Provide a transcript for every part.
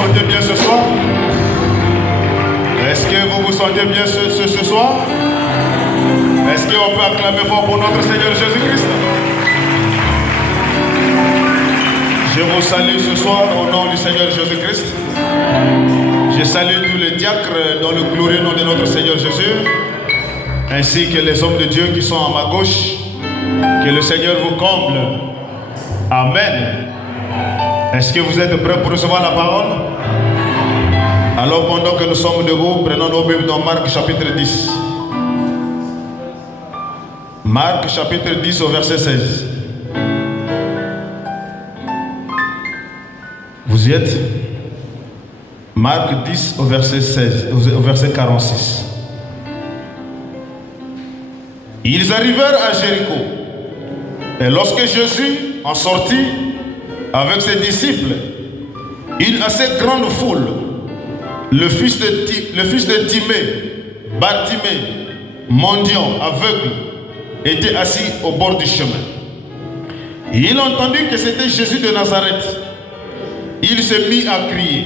sentez bien ce soir? Est-ce que vous vous sentez bien ce soir? Est-ce qu'on peut acclamer fort pour notre Seigneur Jésus-Christ? Je vous salue ce soir au nom du Seigneur Jésus-Christ. Je salue tous les diacres dans le glorieux nom de notre Seigneur Jésus, ainsi que les hommes de Dieu qui sont à ma gauche. Que le Seigneur vous comble. Amen. Est-ce que vous êtes prêts pour recevoir la parole? Alors pendant que nous sommes debout, prenons nos Bibles dans Marc chapitre 10. Marc chapitre 10 au verset 16. Vous y êtes? Marc 10 au verset 16, au verset 46. Ils arrivèrent à Jéricho. Et lorsque Jésus en sortit avec ses disciples, une assez grande foule, le fils de Timée, Bartimée, mendiant, aveugle, était assis au bord du chemin. Et il entendit que c'était Jésus de Nazareth. Il se mit à crier: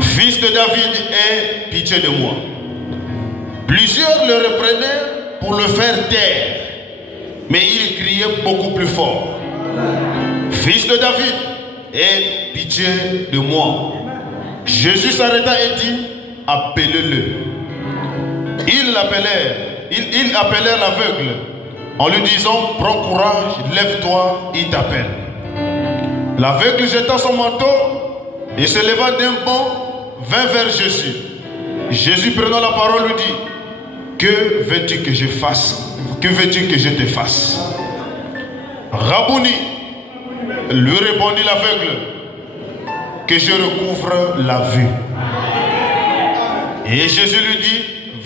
Fils de David, aie pitié de moi. Plusieurs le reprenaient pour le faire taire, mais il criait beaucoup plus fort: Fils de David, aie pitié de moi. Jésus s'arrêta et dit: appelez-le. Ils appelèrent l'aveugle en lui disant: prends courage, lève-toi, il t'appelle. L'aveugle jeta son manteau et se leva d'un bond, vint vers Jésus. Jésus prenant la parole lui dit: que veux-tu que je fasse? Que veux-tu que je te fasse? Rabouni, lui répondit l'aveugle, que je recouvre la vue. Et Jésus lui dit: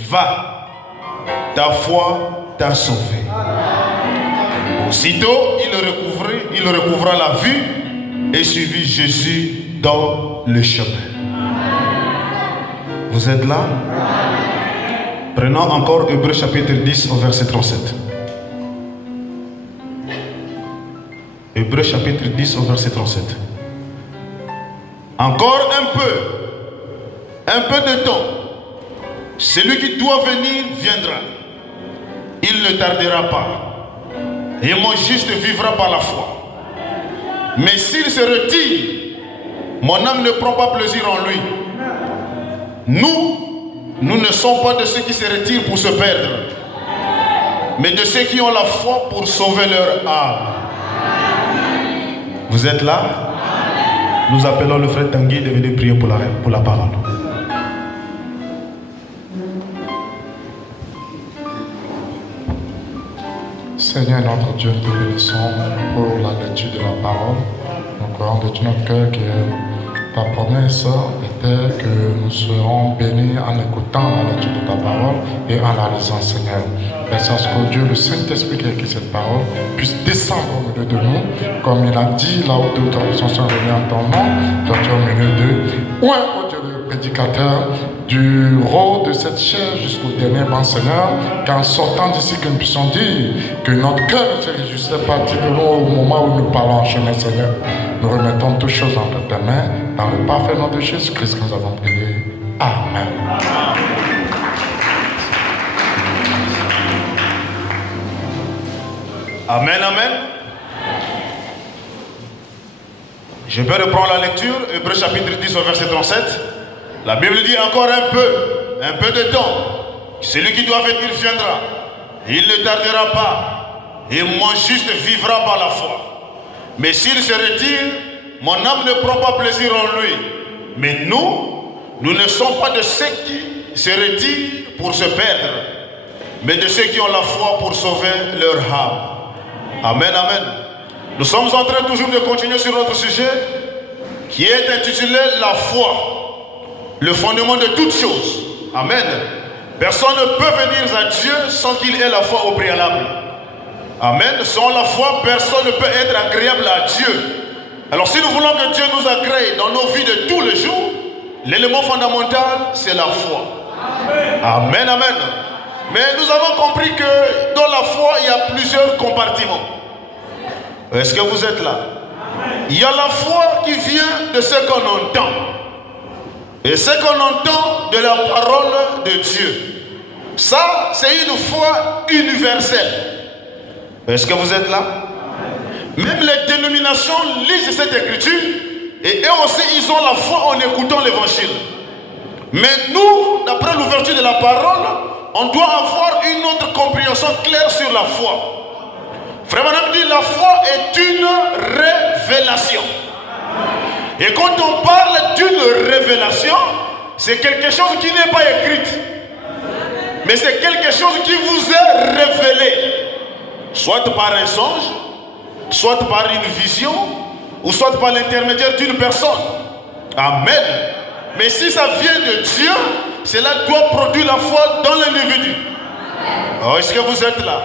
va, ta foi t'a sauvé. Aussitôt, il recouvra la vue et suivit Jésus dans le chemin. Vous êtes là? Prenons encore Hébreux chapitre 10 au verset 37. Hébreux chapitre 10 au verset 37. Encore un peu de temps. Celui qui doit venir viendra. Il ne tardera pas. Et mon juste vivra par la foi. Mais s'il se retire, mon âme ne prend pas plaisir en lui. Nous ne sommes pas de ceux qui se retirent pour se perdre, mais de ceux qui ont la foi pour sauver leur âme. Vous êtes là? Nous appelons le frère Tanguy de venir prier pour la parole. Seigneur notre Dieu, nous te bénissons pour la lecture de la parole. Nous croyons de tout notre cœur que ta promesse était que nous serons bénis en écoutant la lecture de ta parole et en la lisant, Seigneur. Père, sache que Dieu, le Saint-Esprit qui a écrit cette parole, puisse descendre au milieu de nous, comme il a dit là où deux ou trois personnes sont venues en ton nom, toi tu es au milieu d'eux. Ouais, oh Dieu, le prédicateur du rôle de cette chair jusqu'au dernier banc, Seigneur, qu'en sortant d'ici, que nous puissions dire que notre cœur ne se réjouissait pas de nous au moment où nous parlons en chemin, Seigneur. Nous remettons toutes choses entre tes mains, dans le parfait nom de Jésus-Christ que nous avons prié. Amen. Amen, amen. Je vais reprendre la lecture, Hébreux chapitre 10 au verset 37. La Bible dit encore un peu de temps. Celui qui doit venir viendra. Il ne tardera pas. Et mon juste vivra par la foi. Mais s'il se retire, mon âme ne prend pas plaisir en lui. Mais nous ne sommes pas de ceux qui se retirent pour se perdre, mais de ceux qui ont la foi pour sauver leur âme. Amen, amen. Nous sommes en train toujours de continuer sur notre sujet qui est intitulé la foi, le fondement de toutes choses. Amen. Personne ne peut venir à Dieu sans qu'il ait la foi au préalable. Amen. Sans la foi, personne ne peut être agréable à Dieu. Alors si nous voulons que Dieu nous agrée dans nos vies de tous les jours, l'élément fondamental, c'est la foi. Amen, amen. Mais nous avons compris que dans la foi, il y a plusieurs compartiments. Est-ce que vous êtes là? Il y a la foi qui vient de ce qu'on entend. Et ce qu'on entend de la parole de Dieu. Ça, c'est une foi universelle. Est-ce que vous êtes là? Même les dénominations lisent cette écriture et eux aussi, ils ont la foi en écoutant l'évangile. Mais nous, d'après l'ouverture de la parole, on doit avoir une autre compréhension claire sur la foi. Frère Branham dit la foi est une révélation. Et quand on parle d'une révélation, c'est quelque chose qui n'est pas écrit. Mais c'est quelque chose qui vous est révélé. Soit par un songe, soit par une vision, ou soit par l'intermédiaire d'une personne. Amen. Mais si ça vient de Dieu, cela doit produire la foi dans l'individu. Oh, est-ce que vous êtes là?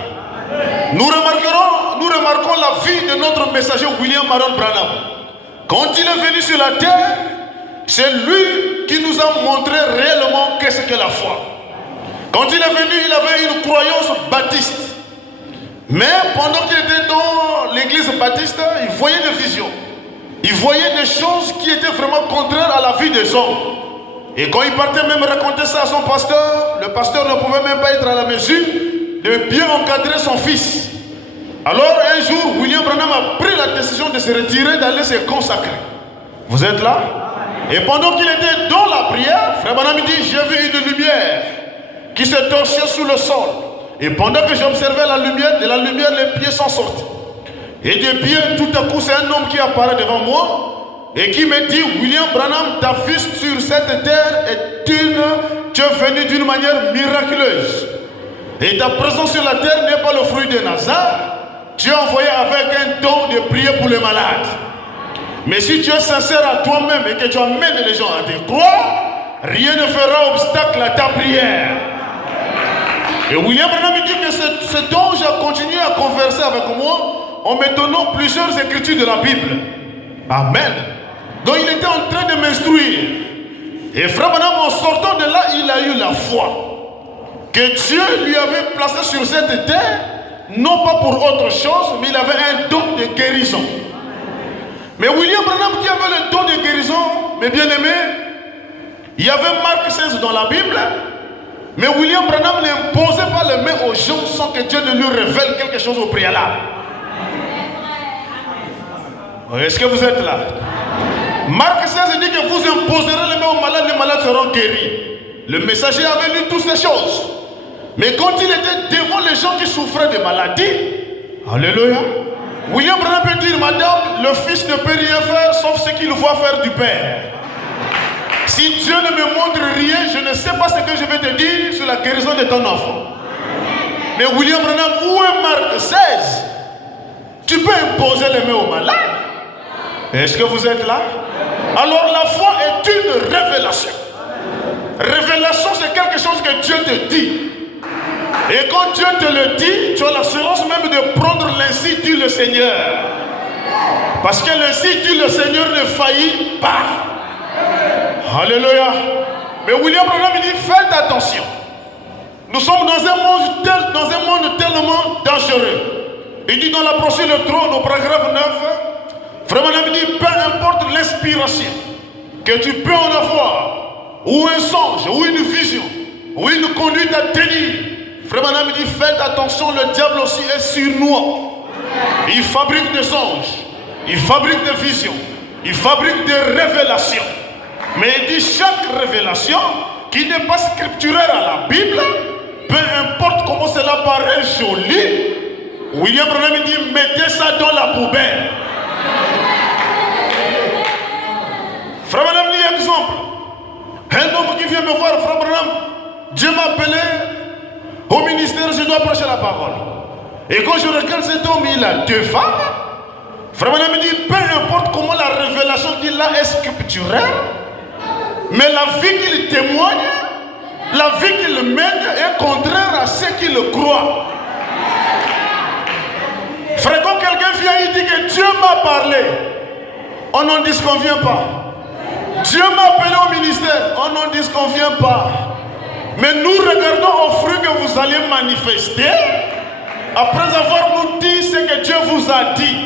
Nous remarquons la vie de notre messager William Marion Branham. Quand il est venu sur la terre, c'est lui qui nous a montré réellement qu'est-ce que la foi. Quand il est venu, il avait une croyance baptiste. Mais pendant qu'il était dans l'église baptiste, il voyait des visions. Il voyait des choses qui étaient vraiment contraires à la vie des hommes. Et quand il partait même raconter ça à son pasteur, le pasteur ne pouvait même pas être à la mesure de bien encadrer son fils. Alors un jour, William Branham a pris la décision de se retirer, d'aller se consacrer. Vous êtes là? Et pendant qu'il était dans la prière, frère Branham dit, j'ai vu une lumière qui se torchait sous le sol. Et pendant que j'observais la lumière, de la lumière, les pieds sont sortis. Et des pieds, tout à coup, c'est un homme qui apparaît devant moi et qui me dit, William Branham, ta vie sur cette terre tu es venu d'une manière miraculeuse. Et ta présence sur la terre n'est pas le fruit d'un hasard. Tu es envoyé avec un don de prier pour les malades. Mais si tu es sincère à toi-même et que tu amènes les gens à te croire, rien ne fera obstacle à ta prière. Et William Branham dit que cet ange a continué à converser avec moi en me donnant plusieurs écritures de la Bible. Amen. Donc il était en train de m'instruire. Et frère Branham, en sortant de là, il a eu la foi que Dieu lui avait placé sur cette terre, non pas pour autre chose, mais il avait un don de guérison. Mais William Branham qui avait le don de guérison, mes bien-aimés, il y avait Marc 16 dans la Bible, mais William Branham n'imposait pas les mains aux gens sans que Dieu ne lui révèle quelque chose au préalable. Est-ce que vous êtes là? Marc 16 dit que vous imposerez les mains aux malades, les malades seront guéris. Le messager avait lu toutes ces choses. Mais quand il était devant les gens qui souffraient de maladies, alléluia, William Branham peut dire, madame, le fils ne peut rien faire sauf ce qu'il voit faire du Père. Si Dieu ne me montre rien, je ne sais pas ce que je vais te dire sur la guérison de ton enfant. Mais William Branham, où est Marc 16? Tu peux imposer les mains aux malades. Est-ce que vous êtes là? Alors la foi est une révélation. Révélation, c'est quelque chose que Dieu te dit. Et quand Dieu te le dit, tu as l'assurance même de prendre l'ainsi dit le Seigneur. Parce que l'ainsi dit le Seigneur ne faillit pas. Alléluia. Mais William Branham dit, faites attention. Nous sommes dans un monde tellement dangereux. Il dit dans la brochure Le Trône, au paragraphe 9, Frère Branham dit, peu importe l'inspiration que tu peux en avoir, ou un songe, ou une vision, ou une conduite à tenir, Frère Branham dit, faites attention, le diable aussi est surnois. Il fabrique des songes, il fabrique des visions, il fabrique des révélations. Mais il dit, chaque révélation qui n'est pas scripturaire à la Bible, peu importe comment cela paraît joli, William Branham dit, mettez ça dans la poubelle. Frère Branham dit exemple. Un homme qui vient me voir, Frère Branham, Dieu m'a appelé au ministère, je dois prêcher la parole. Et quand je regarde cet homme, il a 2 femmes. Frère Branham dit, peu importe comment la révélation qu'il a est scripturaire, mais la vie qu'il témoigne, la vie qu'il mène est contraire à ce qu'il croit. Frère, quand quelqu'un vient, il dit que Dieu m'a parlé, on n'en disconvient pas. Dieu m'a appelé au ministère, on n'en disconvient pas. Mais nous regardons au fruit que vous allez manifester après avoir nous dit ce que Dieu vous a dit.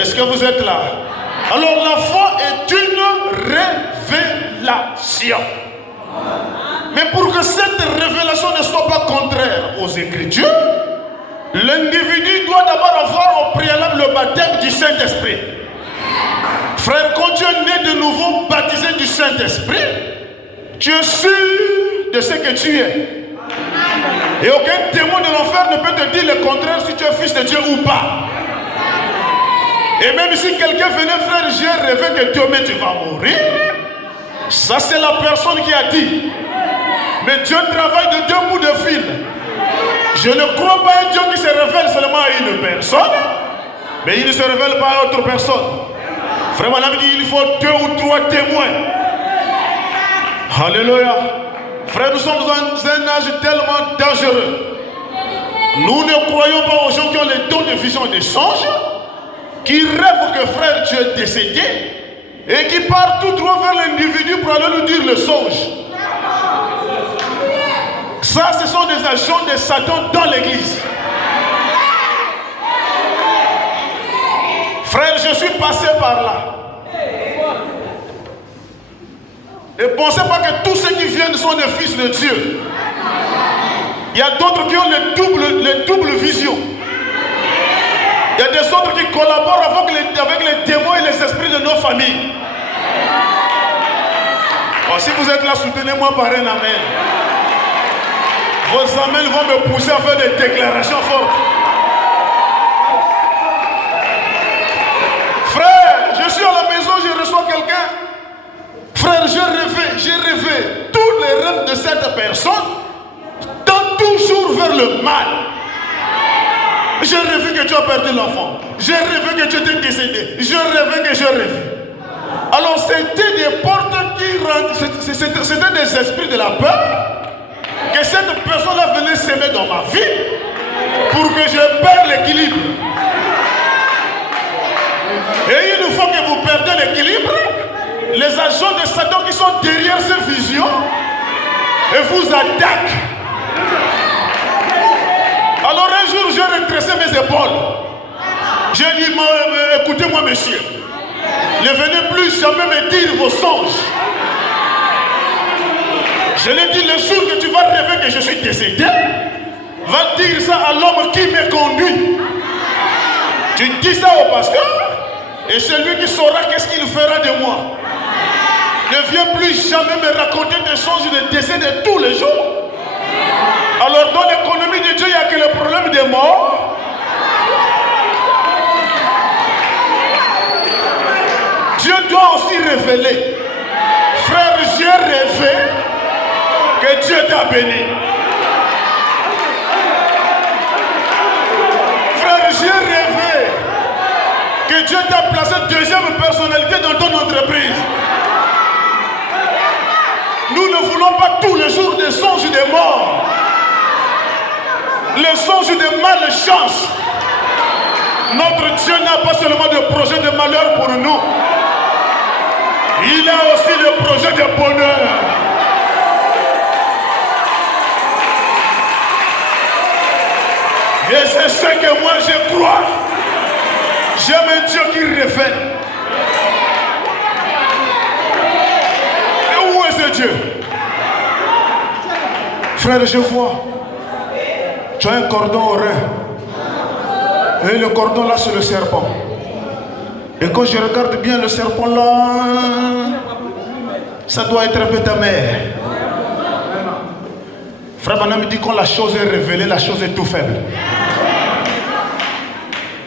Est-ce que vous êtes là? Alors la foi est une révélation. Mais pour que cette révélation ne soit pas contraire aux Écritures, l'individu doit d'abord avoir au préalable le baptême du Saint-Esprit. Frère, quand tu es né de nouveau, baptisé du Saint-Esprit, tu es sûr de ce que tu es. Et aucun témoin de l'enfer ne peut te dire le contraire si tu es fils de Dieu ou pas. Et même si quelqu'un venait, frère, j'ai rêvé que demain tu vas mourir, ça c'est la personne qui a dit. Mais Dieu travaille de deux bouts de fil. Je ne crois pas à un Dieu qui se révèle seulement à une personne, mais il ne se révèle pas à autre personne. Frère, madame dit il faut 2 ou 3 témoins. Alléluia. Frère, nous sommes dans un âge tellement dangereux. Nous ne croyons pas aux gens qui ont les dons de vision et de songe, qui rêvent que frère Dieu est décédé et qui partent tout droit vers l'individu pour aller lui dire le songe. Ça, ce sont des agents de Satan dans l'église. Frère, je suis passé par là. Et pensez pas que tous ceux qui viennent sont des fils de Dieu. Il y a d'autres qui ont les doubles visions. Il y a des autres qui collaborent avec les démons et les esprits de nos familles. Bon, si vous êtes là, soutenez-moi par un amen. Vos amens vont me pousser à faire des déclarations fortes. Frère, je suis à la maison, je reçois quelqu'un. Frère, j'ai rêvé. Tous les rêves de cette personne tendent toujours vers le mal. J'ai rêvé que tu as perdu l'enfant. J'ai rêvé que tu étais décédé. J'ai rêvé que j'ai rêvé. Alors c'était des portes qui rentrent, c'était des esprits de la peur que cette personne-là venait s'aimer dans ma vie pour que je perde l'équilibre. Et une fois que vous perdez l'équilibre, les agents de Satan qui sont derrière ces visions et vous attaquent. Alors un jour, j'ai redressé mes épaules. J'ai dit, écoutez-moi monsieur, ne venez plus jamais me dire vos songes. Je lui ai dit, le jour que tu vas rêver que je suis décédé, va dire ça à l'homme qui me conduit. Tu dis ça au pasteur, et c'est lui qui saura qu'est-ce qu'il fera de moi. Ne viens plus jamais me raconter des songes de décès de tous les jours. Alors dans l'économie de Dieu, il n'y a que le problème des morts. Dieu doit aussi révéler. Frère, j'ai rêvé que Dieu t'a béni. Frère, j'ai rêvé que Dieu t'a placé deuxième personnalité dans ton entreprise. Nous ne voulons pas tous les jours des songes des morts. Les songes de malchance. Notre Dieu n'a pas seulement de projet de malheur pour nous. Il a aussi le projet de bonheur. Et c'est ce que moi je crois. J'aime un Dieu qui révèle. Et où est ce Dieu? Frère, je vois. Tu as un cordon au rein. Et le cordon là, c'est le serpent. Et quand je regarde bien le serpent là, ça doit être un peu ta mère. Frère Banam me dit quand la chose est révélée, la chose est tout faible.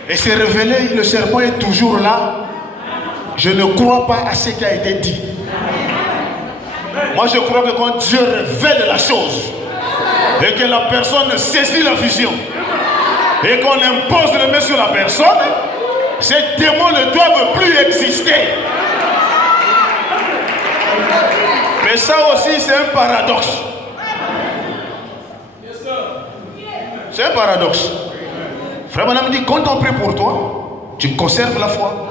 Et c'est révélé, le serpent est toujours là. Je ne crois pas à ce qui a été dit. Moi je crois que quand Dieu révèle la chose, et que la personne saisit la vision, et qu'on impose le main sur la personne, ces démons ne doivent plus exister. Mais ça aussi c'est un paradoxe. C'est un paradoxe. Frère Madame dit, quand on prie pour toi, tu conserves la foi.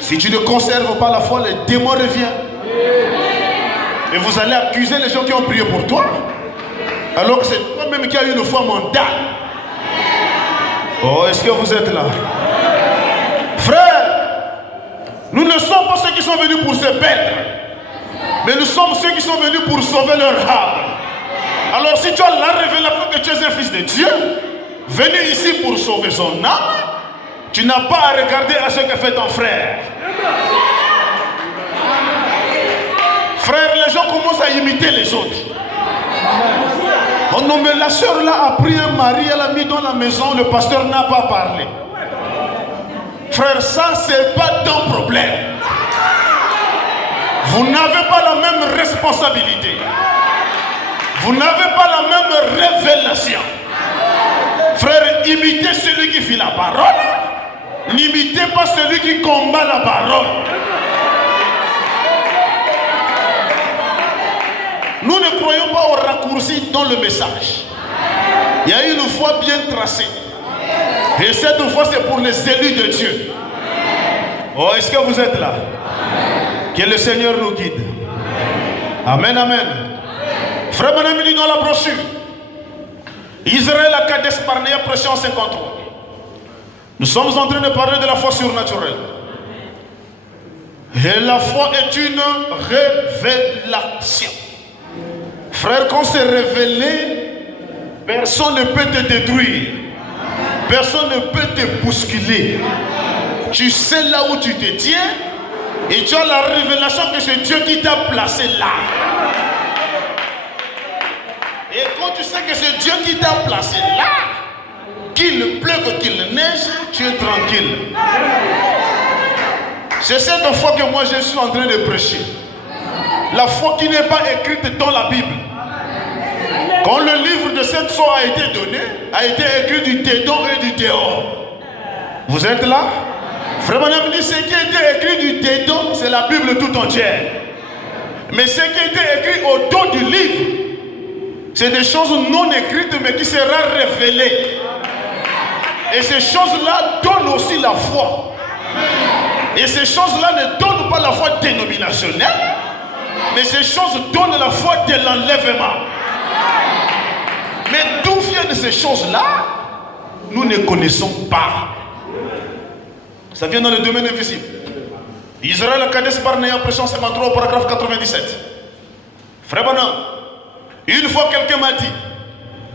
Si tu ne conserves pas la foi, le démon revient. Et vous allez accuser les gens qui ont prié pour toi, alors que c'est toi-même qui as eu une foi mentale. Oh, est-ce que vous êtes là? Frère, Nous ne sommes pas ceux qui sont venus pour se perdre, mais nous sommes ceux qui sont venus pour sauver leur âme. Alors si tu as la révélation que tu es un fils de Dieu, venu ici pour sauver son âme, tu n'as pas à regarder à ce que fait ton frère. Frère, les gens commencent à imiter les autres. Oh non, mais la soeur là a pris un mari, elle l'a mis dans la maison, le pasteur n'a pas parlé. Frère, ça c'est pas ton problème. Vous n'avez pas la même responsabilité. Vous n'avez pas la même révélation. Frère, imitez celui qui fit la parole. N'imitez pas celui qui combat la parole. Nous ne croyons pas au raccourci dans le message. Il y a une voie bien tracée. Et cette voie, c'est pour les élus de Dieu. Oh, est-ce que vous êtes là? Que le Seigneur nous guide. Amen, amen. Frère Branham dit dans la brochure, Israël à Kadesh Barnea, prêché en 53. Nous sommes en train de parler de la foi surnaturelle. Et la foi est une révélation. Frère, quand c'est révélé, personne ne peut te détruire. Personne ne peut te bousculer. Tu sais là où tu te tiens et tu as la révélation que c'est Dieu qui t'a placé là. Et quand tu sais que c'est Dieu qui t'a placé là, qu'il pleuve, qu'il neige, tu es tranquille. C'est cette foi que moi je suis en train de prêcher. La foi qui n'est pas écrite dans la Bible. Quand le livre de cette foi a été donné, a été écrit du dedans et du dehors. Vous êtes là? Frère Branham dit, ce qui a été écrit du dedans, c'est la Bible tout entière. Mais ce qui a été écrit au dos du livre, c'est des choses non écrites mais qui sera révélées. Et ces choses-là donnent aussi la foi. Et ces choses-là ne donnent pas la foi dénominationnelle, mais ces choses donnent la foi de l'enlèvement. Mais d'où viennent ces choses-là? Nous ne connaissons pas. Ça vient dans le domaine invisible. Israël à Kadesh Barnea, prêchant 53, paragraphe 97. Frère Branham, une fois quelqu'un m'a dit,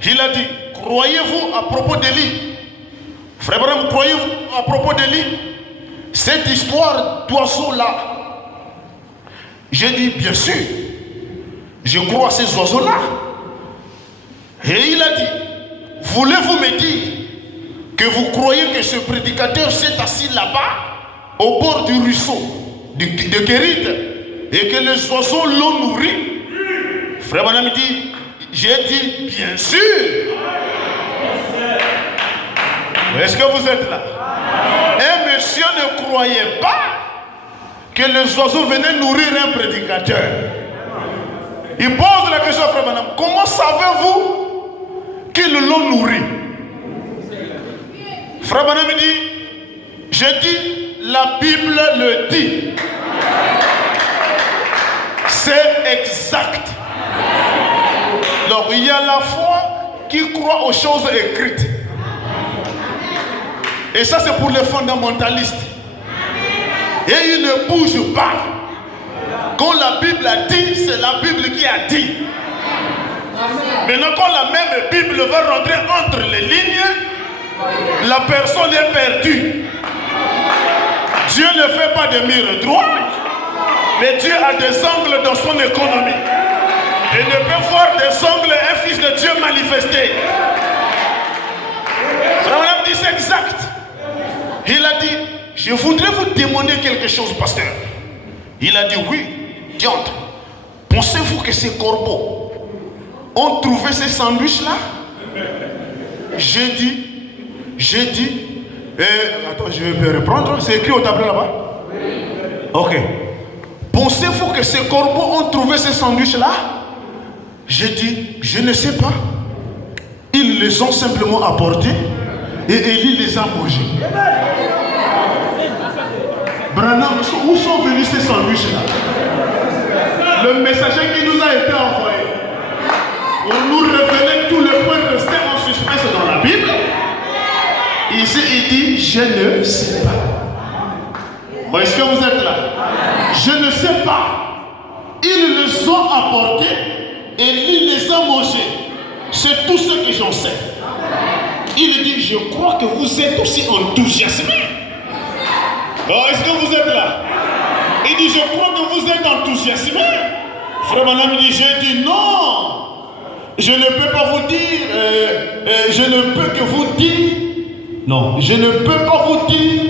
il a dit, croyez-vous à propos d'Élie? Frère Branham, croyez-vous à propos d'Élie? Cette histoire d'oiseaux-là. J'ai dit, bien sûr, je crois à ces oiseaux-là. Et il a dit, voulez-vous me dire que vous croyez que ce prédicateur s'est assis là-bas, au bord du ruisseau de Kérit, et que les oiseaux l'ont nourri? Frère Branham dit, j'ai dit, bien sûr. Est-ce que vous êtes là? Un monsieur ne croyait pas que les oiseaux venaient nourrir un prédicateur. Il pose la question à Frère Branham, comment savez-vous qu'ils l'ont nourri? Frère Branham dit, je dis, la Bible le dit. C'est exact. Donc il y a la foi qui croit aux choses écrites. Et ça c'est pour les fondamentalistes. Et ils ne bougent pas. Quand la Bible a dit, c'est la Bible qui a dit. Maintenant quand la même Bible va rentrer entre les lignes, la personne est perdue. Dieu ne fait pas de murs droits, mais Dieu a des angles dans son économie. Et ne peut voir des angles un fils de Dieu manifesté. Abraham dit c'est exact. Il a dit, je voudrais vous demander quelque chose, pasteur. Il a dit oui, diantre. Pensez-vous que ces corbeaux ont trouvé ces sandwichs-là? J'ai dit, attends, je vais reprendre, c'est écrit au tableau là-bas? Ok. Pensez-vous que ces corbeaux ont trouvé ces sandwichs-là? J'ai dit, je ne sais pas. Ils les ont simplement apportés et Élie les a mangés. Branham, où sont venus ces sandwichs-là? Le messager qui nous a été envoyé, on nous révélait tous les points restés en suspense dans la Bible. Ici, il dit, je ne sais pas. Est-ce que vous êtes là? Je ne sais pas. Ils les ont apportés et il les a mangés. C'est tout ce que j'en sais. Il dit, je crois que vous êtes aussi enthousiasmés. Oh, est-ce que vous êtes là? Il dit, je crois que vous êtes enthousiasmés. Frère Branham dit, j'ai dit non. Je ne peux pas vous dire, je ne peux que vous dire, non, je ne peux pas vous dire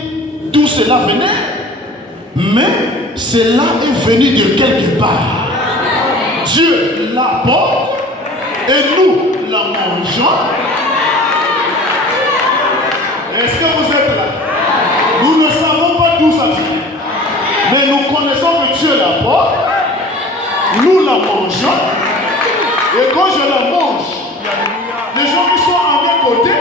d'où cela venait, mais cela est venu de quelque part. Dieu l'apporte et nous la mangeons. Est-ce que vous êtes là? Nous ne savons pas d'où ça vient, mais nous connaissons que Dieu l'apporte, nous la mangeons. Et quand je la mange, les gens qui sont à mes côtés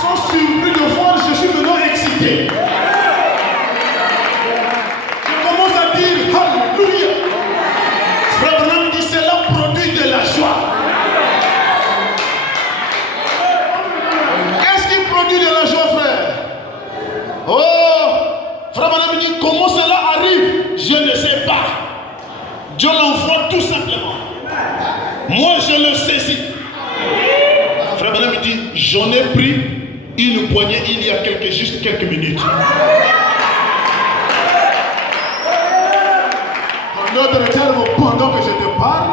sont surpris de voir que je suis maintenant excité. Je commence à dire Alléluia. Frère Branham dit cela produit de la joie. Qu'est-ce qui produit de la joie, frère? Oh, Frère Branham dit comment cela arrive? Je ne sais pas. Dieu l'envoie tout simplement. Moi, je le saisis. Frère Branham dit, j'en ai pris une poignée il y a juste quelques minutes. En d'autres termes, pendant que je te parle,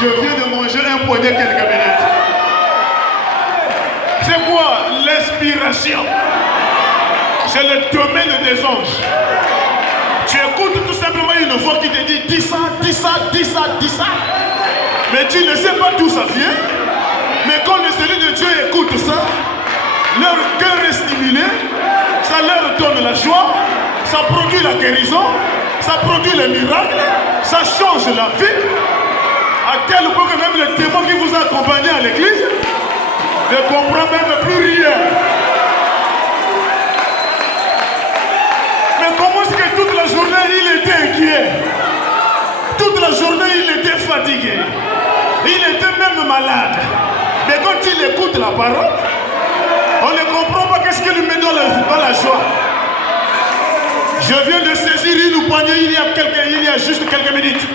je viens de manger un poignet quelques minutes. C'est quoi l'inspiration? C'est le domaine des anges. Tu écoutes tout simplement une voix qui te dit, dis ça, dis ça, dis ça, dis ça. Mais tu ne sais pas d'où ça vient. Mais quand les élus de Dieu écoutent ça, leur cœur est stimulé, ça leur donne la joie, ça produit la guérison, ça produit les miracles, ça change la vie. À tel point que même le démon qui vous a accompagné à l'église ne comprend même plus rien. Mais comment est-ce que toute la journée il était inquiet? Toute la journée il était fatigué. Il était même malade. Mais quand il écoute la parole, on ne comprend pas qu'est-ce qu'il met dans la joie. Je viens de saisir une poignée il y a juste quelques minutes.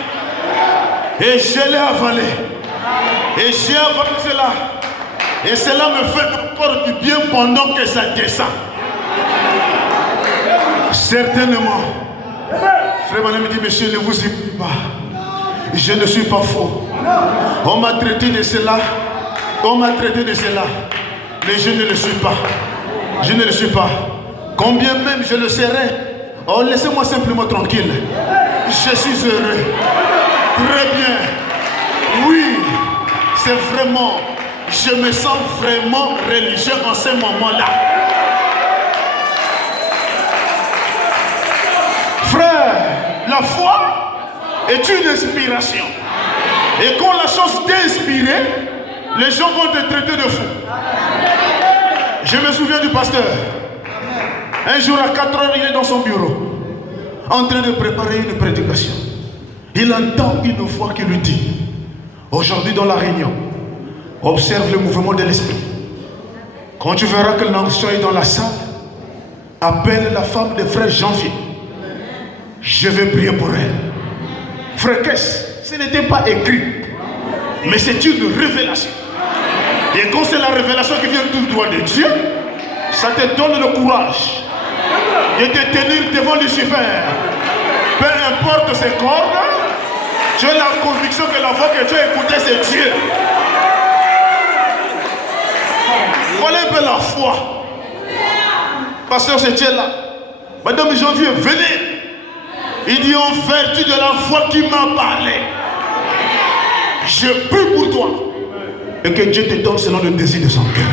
Et je l'ai avalé. Et j'ai avalé cela. Et cela me fait encore du bien pendant que ça descend. Certainement. Frère Branham me dit, monsieur, ne vous y prie pas. Je ne suis pas faux. On m'a traité de cela. On m'a traité de cela. Mais je ne le suis pas. Je ne le suis pas. Combien même je le serai. Oh, laissez-moi simplement tranquille. Je suis heureux. Très bien. Oui, c'est vraiment. Je me sens vraiment religieux en ce moment-là. Frère, la foi est une inspiration. Et quand la chose t'est inspirée, les gens vont te traiter de fou. Je me souviens du pasteur. Un jour à 4 heures, il est dans son bureau, en train de préparer une prédication. Il entend une voix qui lui dit, aujourd'hui dans la réunion, observe le mouvement de l'esprit. Quand tu verras que l'onction est dans la salle, appelle la femme de frère Janvier. Je vais prier pour elle. Frère Kess, ce n'était pas écrit, mais c'est une révélation. Et quand c'est la révélation qui vient tout droit de Dieu, ça te donne le courage de te tenir devant Lucifer. Peu importe ses cordes, tu as la conviction que la voix que tu as écoutée, c'est Dieu. Voilà un peu la foi. Pasteur, c'est Dieu là. Madame Janvier, venez. Il dit en vertu de la foi qui m'a parlé, je prie pour toi. Et que Dieu te donne selon le désir de son cœur.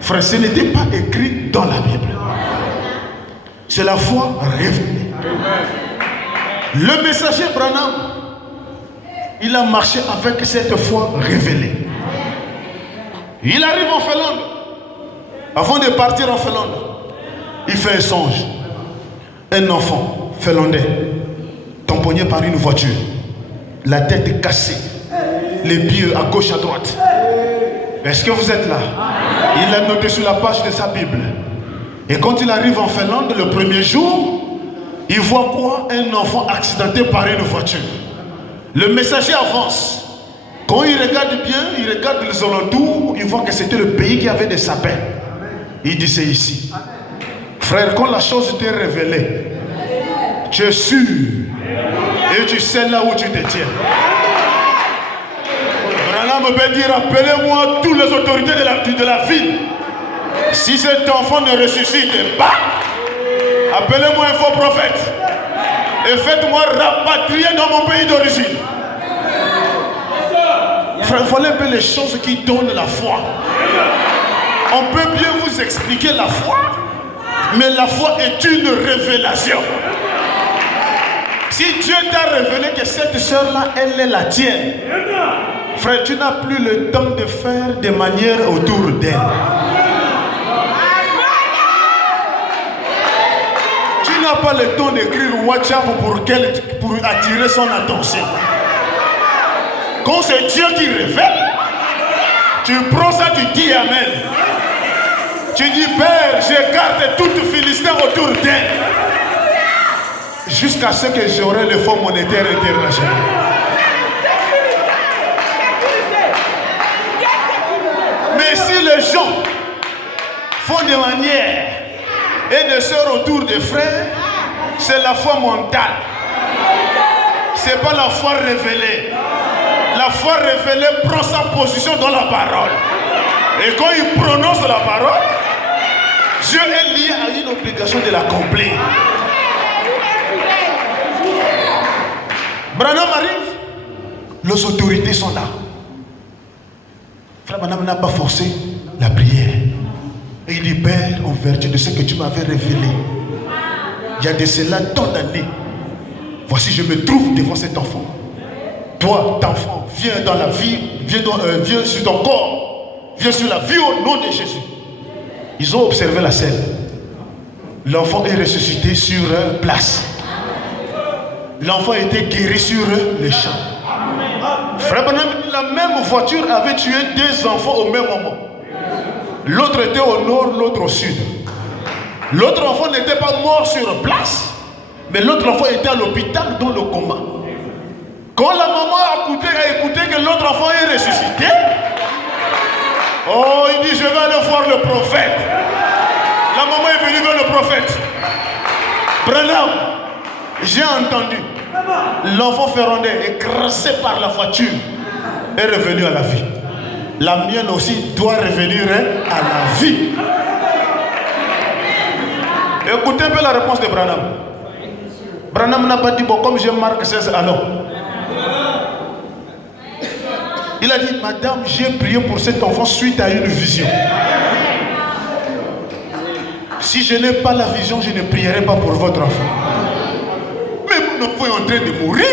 Frère, ce n'était pas écrit dans la Bible. C'est la foi révélée. Le messager Branham, il a marché avec cette foi révélée. Il arrive en Finlande. Avant de partir en Finlande, il fait un songe. Un enfant finlandais, tamponné par une voiture, la tête cassée, les pieds à gauche, à droite. Est-ce que vous êtes là? Il a noté sur la page de sa Bible, Et quand il arrive en Finlande, le premier jour, il voit quoi? Un enfant accidenté par une voiture. Le messager avance. Quand il regarde bien, il regarde les alentours, il voit que c'était le pays qui avait des sapins. Il dit c'est ici. Frère, quand la chose t'est révélée, tu es sûr et tu sais là où tu te tiens. Branham peut dire, appelez-moi toutes les autorités de la ville. Si cet enfant ne ressuscite pas, appelez-moi un faux prophète et faites-moi rapatrier dans mon pays d'origine. Frère, voilà un peu les choses qui donnent la foi. On peut bien vous expliquer la foi, mais la foi est une révélation. Si Dieu t'a révélé que cette soeur-là, elle est la tienne, frère, tu n'as plus le temps de faire des manières autour d'elle. Tu n'as pas le temps d'écrire WhatsApp pour attirer son attention. Quand c'est Dieu qui révèle, tu prends ça, tu dis Amen. Tu dis, Père, j'écarte toute Philistin autour d'elle. Jusqu'à ce que j'aurai le Fonds monétaire international. Mais si les gens font des manières et des sœurs autour des frères, c'est la foi mentale. C'est pas la foi révélée. La foi révélée prend sa position dans la parole. Et quand il prononce la parole, Dieu est lié à une obligation de l'accomplir. Branham arrive, les autorités sont là. Frère Branham n'a pas forcé la prière. Et il dit, Père, en vertu de ce que tu m'avais révélé, il y a de cela tant d'années, voici je me trouve devant cet enfant. Toi, t'enfant, viens dans la vie, viens sur ton corps, viens sur la vie au nom de Jésus. Ils ont observé la scène. L'enfant est ressuscité sur place. L'enfant a été guéri sur les champs. Frère Branham, la même voiture avait tué 2 enfants au même moment. L'autre était au nord, l'autre au sud. L'autre enfant n'était pas mort sur place, mais l'autre enfant était à l'hôpital dans le coma. Quand la maman a écouté que l'autre enfant est ressuscité, oh, il dit, je vais aller voir le prophète. La maman est venue vers le prophète. Branham, j'ai entendu. L'enfant féronné, écrasé par la voiture, est revenu à la vie. La mienne aussi doit revenir à la vie. Écoutez un peu la réponse de Branham. Branham n'a pas dit, bon, comme j'ai Marc 16, alors. Il a dit, madame, j'ai prié pour cet enfant suite à une vision. Si je n'ai pas la vision, je ne prierai pas pour votre enfant. Mais mon enfant est en train de mourir.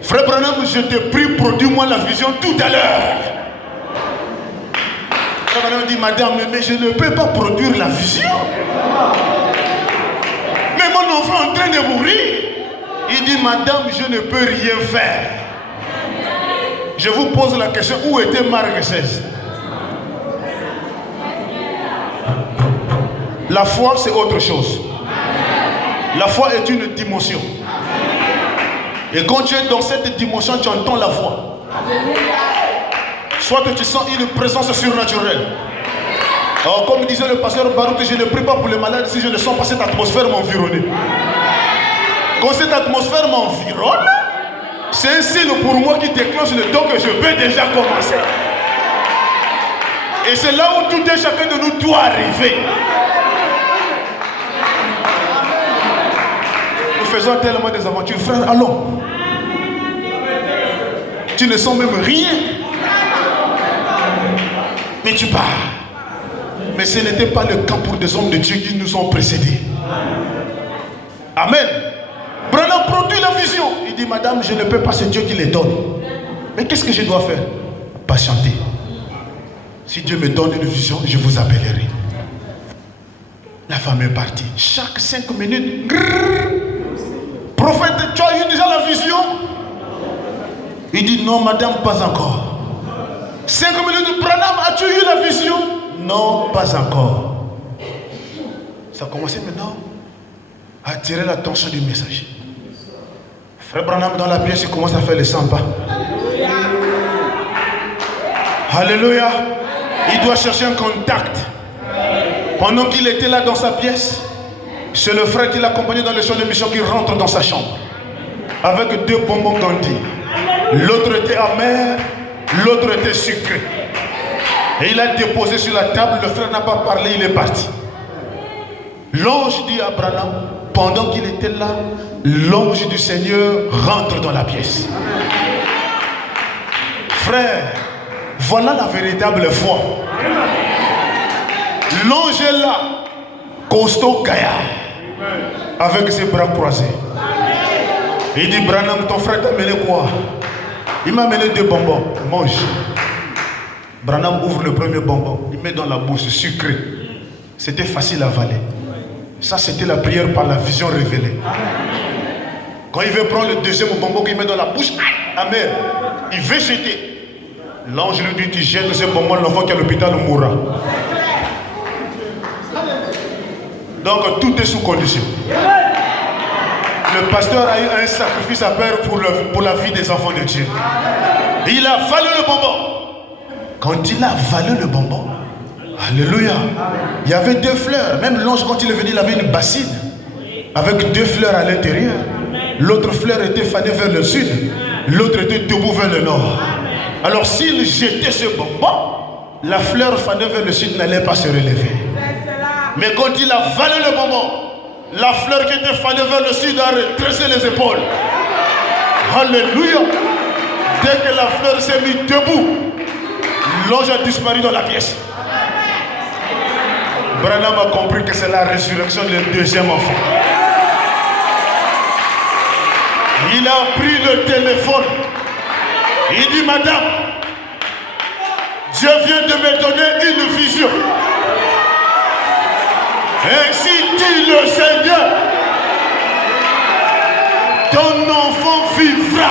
Frère Branham, je te prie, produis-moi la vision tout à l'heure. Frère Branham dit, madame, mais je ne peux pas produire la vision. Mais mon enfant est en train de mourir. Il dit, madame, je ne peux rien faire. Je vous pose la question, où était Marc 16? La foi, c'est autre chose. La foi est une dimension. Et quand tu es dans cette dimension, tu entends la voix. Soit que tu sens une présence surnaturelle. Alors, comme disait le pasteur Barout, je ne prie pas pour les malades si je ne sens pas cette atmosphère m'environner. Quand cette atmosphère m'environne, c'est un signe pour moi qui déclenche le don que je peux déjà commencer. Et c'est là où tout un chacun de nous doit arriver. Nous faisons tellement des aventures, frère, allons. Tu ne sens même rien. Mais tu pars. Mais ce n'était pas le cas pour des hommes de Dieu qui nous ont précédés. Amen. Branham produit la vision. Il dit, madame, je ne peux pas, c'est Dieu qui les donne. Mais qu'est-ce que je dois faire? Patienter. Si Dieu me donne une vision, je vous appellerai. La femme est partie. Chaque 5 minutes, grrr, prophète, tu as eu déjà la vision? Il dit, non, madame, pas encore. 5 minutes, Branham, as-tu eu la vision? Non, pas encore. ça commençait maintenant à attirer l'attention du messager. Frère Branham dans la pièce, il commence à faire les 100 pas. Alléluia. Il doit chercher un contact. Pendant qu'il était là dans sa pièce, c'est le frère qui l'accompagnait dans les champs de mission qui rentre dans sa chambre avec 2 bonbons Gandhi. L'autre était amer, l'autre était sucré. Et il a déposé sur la table, le frère n'a pas parlé, il est parti. L'ange dit à Branham, pendant qu'il était là, l'ange du Seigneur rentre dans la pièce. Frère, voilà la véritable foi. L'ange est là, costaud gaillard, avec ses bras croisés. Il dit, Branham, ton frère t'a amené quoi? Il m'a amené 2 bonbons, mange. Branham ouvre le premier bonbon, il met dans la bouche, sucré. C'était facile à avaler. Ça, c'était la prière par la vision révélée. Quand il veut prendre le deuxième bonbon qu'il met dans la bouche, amer, il veut jeter. L'ange lui dit, tu jettes ce bonbon, l'enfant qui est à l'hôpital mourra. Donc tout est sous condition. Le pasteur a eu un sacrifice à faire pour la vie des enfants de Dieu. Et il a avalé le bonbon. Quand il a avalé le bonbon, alléluia, il y avait 2 fleurs. Même l'ange, quand il est venu, il avait une bassine avec 2 fleurs à l'intérieur. L'autre fleur était fanée vers le sud, l'autre était debout vers le nord. Alors s'il jetait ce bonbon, la fleur fanée vers le sud n'allait pas se relever. Mais quand il a avalé le bonbon, la fleur qui était fanée vers le sud a redressé les épaules. Alléluia. Dès que la fleur s'est mise debout, l'ange a disparu dans la pièce. Branham a compris que c'est la résurrection du 2e enfant. Il a pris le téléphone. Il dit, madame, Dieu vient de me donner une vision. Ainsi dit le Seigneur, ton enfant vivra.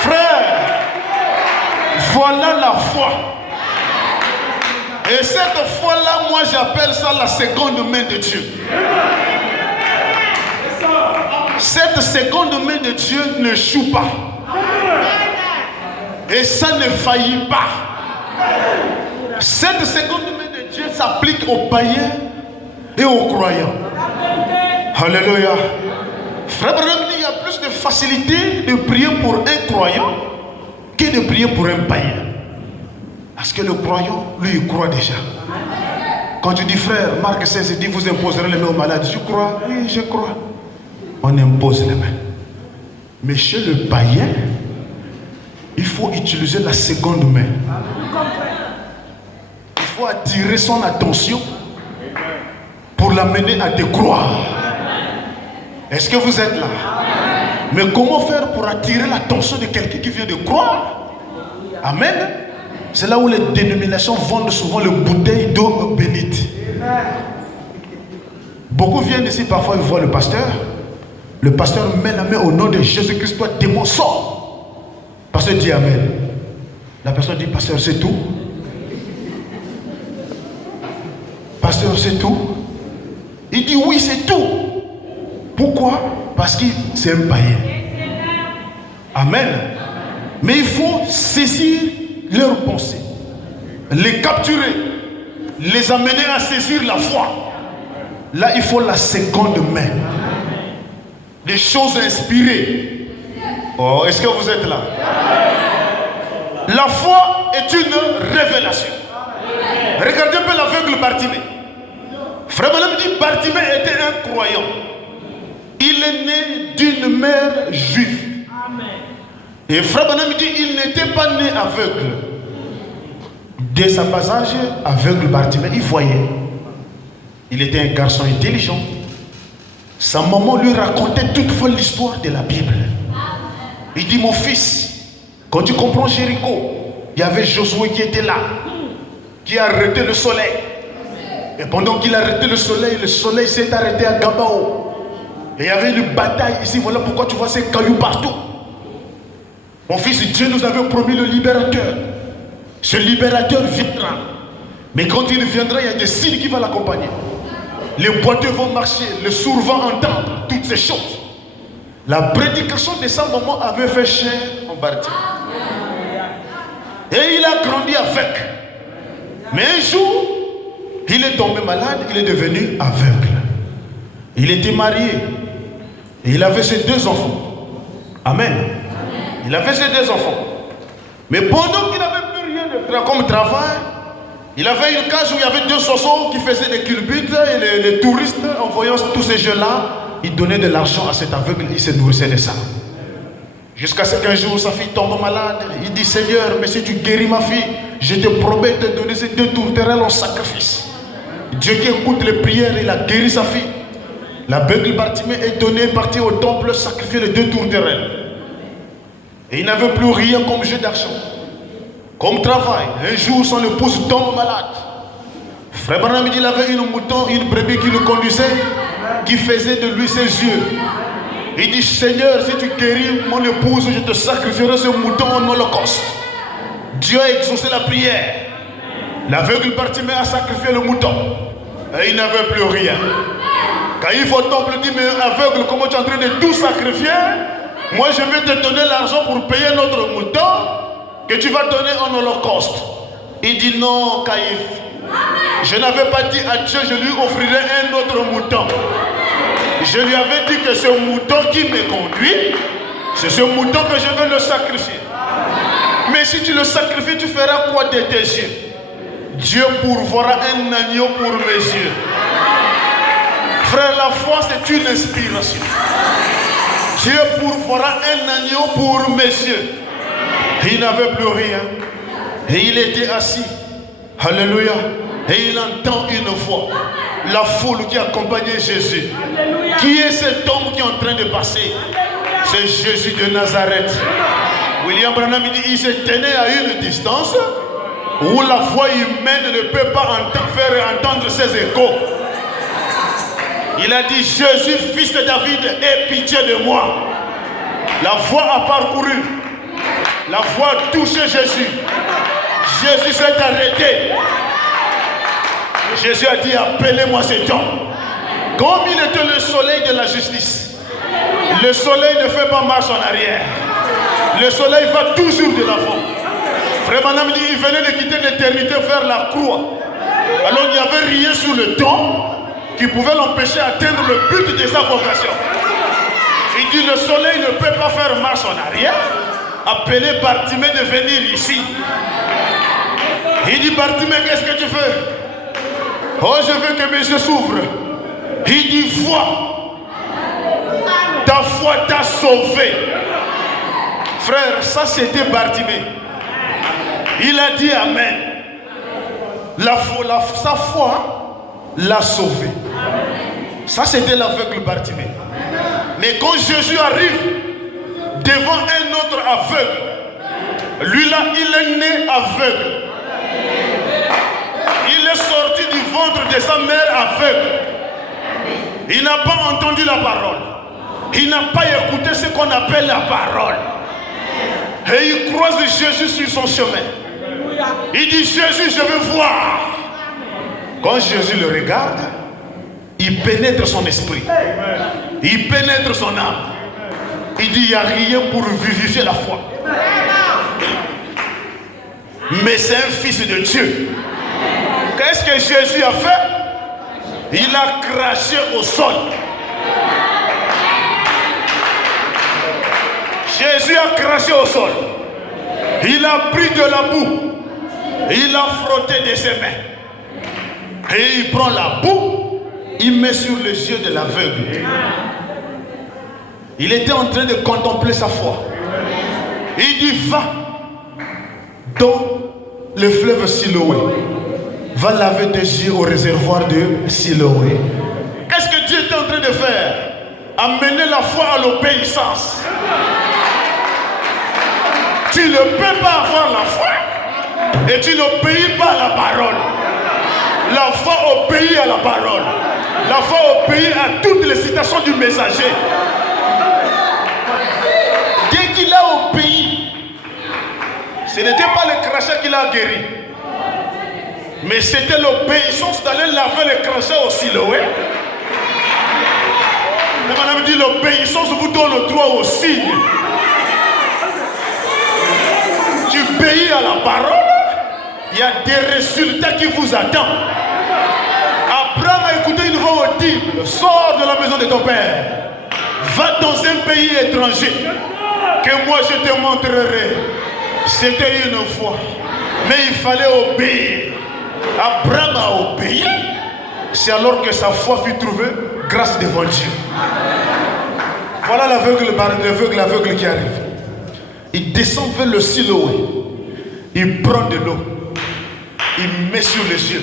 Frère, voilà la foi. Et cette foi-là, moi j'appelle ça la seconde main de Dieu. Cette seconde main de Dieu ne choue pas. Et ça ne faillit pas. Cette seconde main de Dieu s'applique aux païens et aux croyants. Alléluia. Frère Branham dit, il y a plus de facilité de prier pour un croyant que de prier pour un païen. Parce que le croyant, lui, il croit déjà. Quand tu dis, frère, Marc 16, il dit, vous imposerez les mains aux malades. Je crois, oui, je crois. On impose les mains. Mais chez le païen, il faut utiliser la seconde main. Il faut attirer son attention pour l'amener à te croire. Est-ce que vous êtes là? Mais comment faire pour attirer l'attention de quelqu'un qui vient de croire? Amen. C'est là où les dénominations vendent souvent les bouteilles d'eau bénite. Beaucoup viennent ici, parfois ils voient le pasteur. Le pasteur met la main au nom de Jésus-Christ, toi démon sort. Le pasteur dit amen. La personne dit, pasteur, c'est tout. Pasteur, c'est tout. Il dit oui, c'est tout. Pourquoi? Parce que c'est un païen. Amen. Mais il faut saisir leurs pensées, les capturer, les amener à saisir la foi. Là, il faut la seconde main. Des choses inspirées. Oh, est-ce que vous êtes là? La foi est une révélation. Regardez un peu l'aveugle Bartimée. Frère Branham dit, Bartimée était un croyant. Il est né d'une mère juive. Et Frère Branham dit, il n'était pas né aveugle. Dès sa bas âge, aveugle Bartimée, il voyait. Il était un garçon intelligent. Sa maman lui racontait toutefois l'histoire de la Bible. Il dit, mon fils, quand tu comprends Jéricho, il y avait Josué qui était là, qui a arrêté le soleil. Et pendant qu'il a arrêté le soleil s'est arrêté à Gabao. Et il y avait une bataille ici, voilà pourquoi tu vois ces cailloux partout. Mon fils, Dieu nous avait promis le libérateur. Ce libérateur viendra. Mais quand il viendra, il y a des signes qui vont l'accompagner. Les boiteux vont marcher, les sourds vont entendre, toutes ces choses. La prédication de sa maman avait fait chair en Bartimée. Et il a grandi avec. Mais un jour, il est tombé malade, il est devenu aveugle. Il était marié. Et il avait ses 2 enfants. Amen. Il avait ses 2 enfants. Mais pendant qu'il n'avait plus rien comme travail, il avait une cage où il y avait 2 sosos qui faisaient des culbutes. Et les touristes, en voyant tous ces jeux-là, ils donnaient de l'argent à cet aveugle. Il se nourrissait de ça. Jusqu'à ce qu'un jour, sa fille tombe malade. Il dit, Seigneur, mais si tu guéris ma fille, je te promets de donner ces 2 tourterelles en sacrifice. Dieu qui écoute les prières, il a guéri sa fille. L'aveugle Bartimée est donné, parti au temple, sacrifier les 2 tourterelles. Et il n'avait plus rien comme jeu d'argent, comme travail. Un jour, son épouse tombe malade. Frère Branham dit, il avait une mouton, une brebis qui le conduisait, qui faisait de lui ses yeux. Il dit, Seigneur, si tu guéris mon épouse, je te sacrifierai ce mouton en holocauste. Dieu a exaucé la prière. L'aveugle Bartimée a sacrifié le mouton. Et il n'avait plus rien. Quand il faut au temple, il dit, mais aveugle, comment tu es en train de tout sacrifier? Moi, je vais te donner l'argent pour payer notre mouton que tu vas donner en holocauste. Il dit, non, Caïphe. Je n'avais pas dit à Dieu, je lui offrirai un autre mouton. Je lui avais dit que ce mouton qui me conduit, c'est ce mouton que je vais le sacrifier. Mais si tu le sacrifies, tu feras quoi de tes yeux? Dieu pourvoira un agneau pour mes yeux. Frère, la foi, c'est une inspiration. Dieu pourvoira un agneau pour mes yeux. Il n'avait plus rien. Et il était assis. Alléluia. Et il entend une voix. La foule qui accompagnait Jésus. Alléluia. Qui est cet homme qui est en train de passer? C'est Jésus de Nazareth. William Branham dit, il se tenait à une distance où la voix humaine ne peut pas faire entendre ses échos. Il a dit, Jésus, fils de David, aie pitié de moi. La voix a parcouru. La voix a touché Jésus. Jésus s'est arrêté. Jésus a dit, appelez-moi cet homme. Comme il était le soleil de la justice. Le soleil ne fait pas marche en arrière. Le soleil va toujours de l'avant. Frère Branham dit, il venait de quitter l'éternité vers la croix. Alors il n'y avait rien sur le temps qui pouvait l'empêcher d'atteindre le but de sa vocation. Il dit, le soleil ne peut pas faire marche en arrière. Appelez Bartimée de venir ici. Il dit, Bartimée, qu'est-ce que tu fais? Oh, je veux que mes yeux s'ouvrent. Il dit, vois, ta foi t'a sauvé. Frère, ça c'était Bartimée. Il a dit Amen. Sa foi l'a sauvé. Ça c'était l'aveugle Bartimée. Mais quand Jésus arrive devant un autre aveugle, lui là, il est né aveugle. Il est sorti du ventre de sa mère aveugle. Il n'a pas entendu la parole. Il n'a pas écouté ce qu'on appelle la parole. Et il croise Jésus sur son chemin. Il dit, Jésus, je veux voir. Quand Jésus le regarde, il pénètre son esprit. Il pénètre son âme. Il dit, il n'y a rien pour vivifier la foi. Mais c'est un fils de Dieu. Qu'est-ce que Jésus a fait? Il a craché au sol. Jésus a craché au sol. Il a pris de la boue. Il a frotté de ses mains. Et il prend la boue. Il met sur les yeux de l'aveugle. Il était en train de contempler sa foi. Il dit, va dans le fleuve Siloé. Va laver tes yeux au réservoir de Siloé. Qu'est-ce que Dieu est en train de faire? Amener la foi à l'obéissance. Tu ne peux pas avoir la foi et tu n'obéis pas à la parole. La foi obéit à la parole. La foi obéit à toutes les citations du messager. Dès qu'il a obéi, ce n'était pas le crachat qui l'a guéri. Mais c'était l'obéissance d'aller laver les crachats au Siloé. Et madame dit, l'obéissance vous donne le droit au signe. Tu obéis à la parole, il y a des résultats qui vous attendent. Abraham a écouté une voix audible. Sors de la maison de ton père. Va dans un pays étranger que moi je te montrerai. C'était une foi. Mais il fallait obéir. Abraham a obéi. C'est alors que sa foi fut trouvée grâce devant Dieu. Voilà l'aveugle qui arrive. Il descend vers le Siloé. Il prend de l'eau. Il met sur les yeux.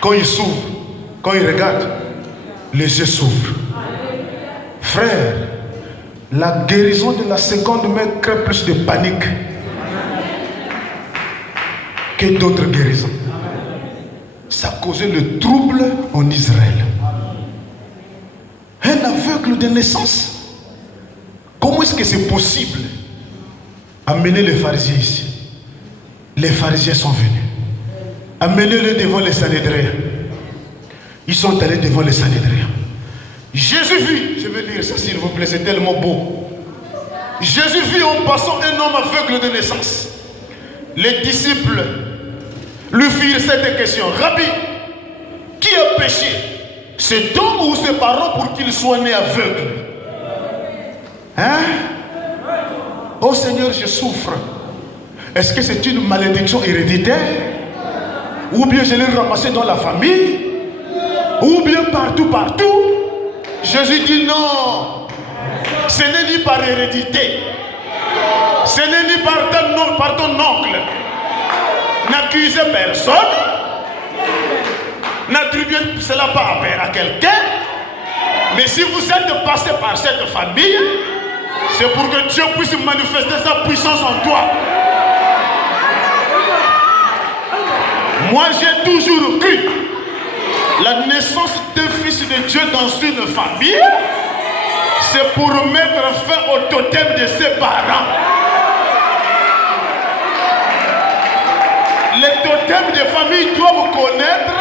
Quand il s'ouvre, quand il regarde, les yeux s'ouvrent. Frère, la guérison de la seconde main crée plus de panique que d'autres guérisons. Ça a causé le trouble en Israël. Un aveugle de naissance. Comment est-ce que c'est possible? Amenez les pharisiens ici. Les pharisiens sont venus. Amenez-les devant les Sanhédriens. Ils sont allés devant les Sanhédriens. Jésus vit, je vais lire ça s'il vous plaît, c'est tellement beau. Jésus vit en passant un homme aveugle de naissance. Les disciples lui firent cette question. Rabbi, qui a péché? Cet homme ou ses parents pour qu'il soit né aveugle? Hein? Oh Seigneur, je souffre. Est-ce que c'est une malédiction héréditaire? Ou bien je l'ai ramassé dans la famille? Ou bien partout? Jésus dit non. Ce n'est ni par hérédité. Ce n'est ni par ton oncle. N'accusez personne. N'attribuez cela pas à quelqu'un. Mais si vous êtes passé par cette famille, c'est pour que Dieu puisse manifester sa puissance en toi. Moi j'ai toujours cru la naissance d'un fils de Dieu dans une famille, c'est pour mettre fin au totem de ses parents. Les totems de famille doivent connaître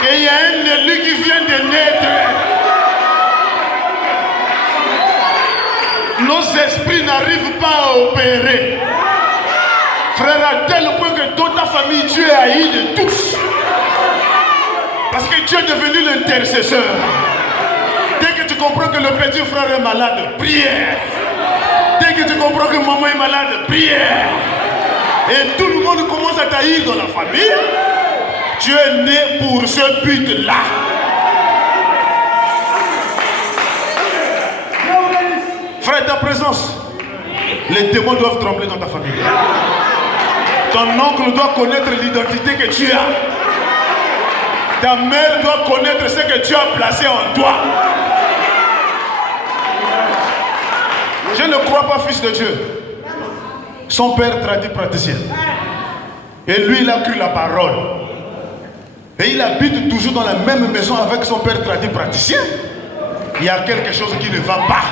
qu'il y a un élu qui vient de naître. Nos esprits n'arrivent pas à opérer. Frère, à tel point que dans ta famille, Dieu est haï de tous. Parce que Dieu est devenu l'intercesseur. Dès que tu comprends que le petit frère est malade, prière. Dès que tu comprends que maman est malade, prière. Et tout le monde commence à t'haïr dans la famille. Tu es né pour ce but-là. Frère, ta présence, les démons doivent trembler dans ta famille. Ton oncle doit connaître l'identité que tu as. Ta mère doit connaître ce que tu as placé en toi. Je ne crois pas fils de Dieu. Son père traduit praticien. Et lui, il a cru la parole. Et il habite toujours dans la même maison avec son père traduit praticien. Il y a quelque chose qui ne va pas.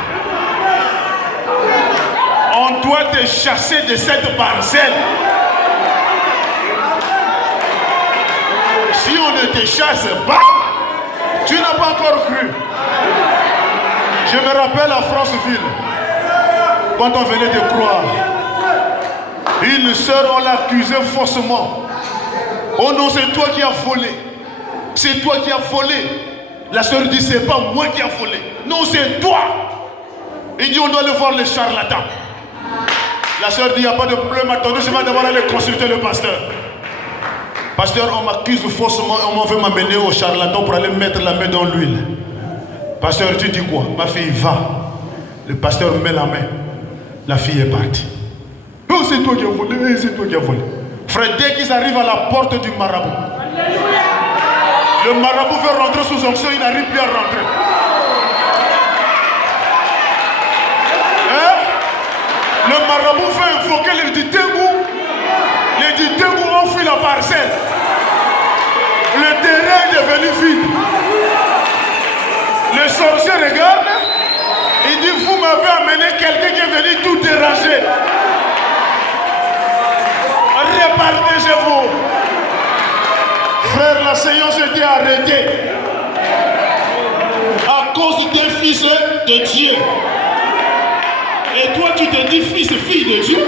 On doit te chasser de cette parcelle. Si on ne te chasse pas, tu n'as pas encore cru. Je me rappelle à Franceville, quand on venait de croire, une sœur, on l'a accusée faussement. Oh non, c'est toi qui as volé. C'est toi qui as volé. La sœur dit, c'est pas moi qui ai volé. Non, c'est toi. Il dit, on doit aller voir le charlatan. La sœur dit, il n'y a pas de problème, attendez, je vais d'abord aller consulter le pasteur. Pasteur, on m'accuse faussement et on veut m'amener au charlatan pour aller mettre la main dans l'huile. Pasteur, tu dis quoi? Ma fille va. Le pasteur met la main. La fille est partie. Non, c'est toi qui as volé, c'est toi qui as volé. Frère, dès qu'ils arrivent à la porte du marabout, le marabout veut rentrer sous onction, il n'arrive plus à rentrer. Hein? Le marabout veut invoquer les Ditengou. Les Ditengou ont fui la parcelle. Le terrain est devenu vide. Le sorcier regarde. Il dit, vous m'avez amené quelqu'un qui est venu tout déranger. Repartez chez vous. séance était arrêtée à cause d'un fils de Dieu. Et toi, tu te dis fils et fille de Dieu.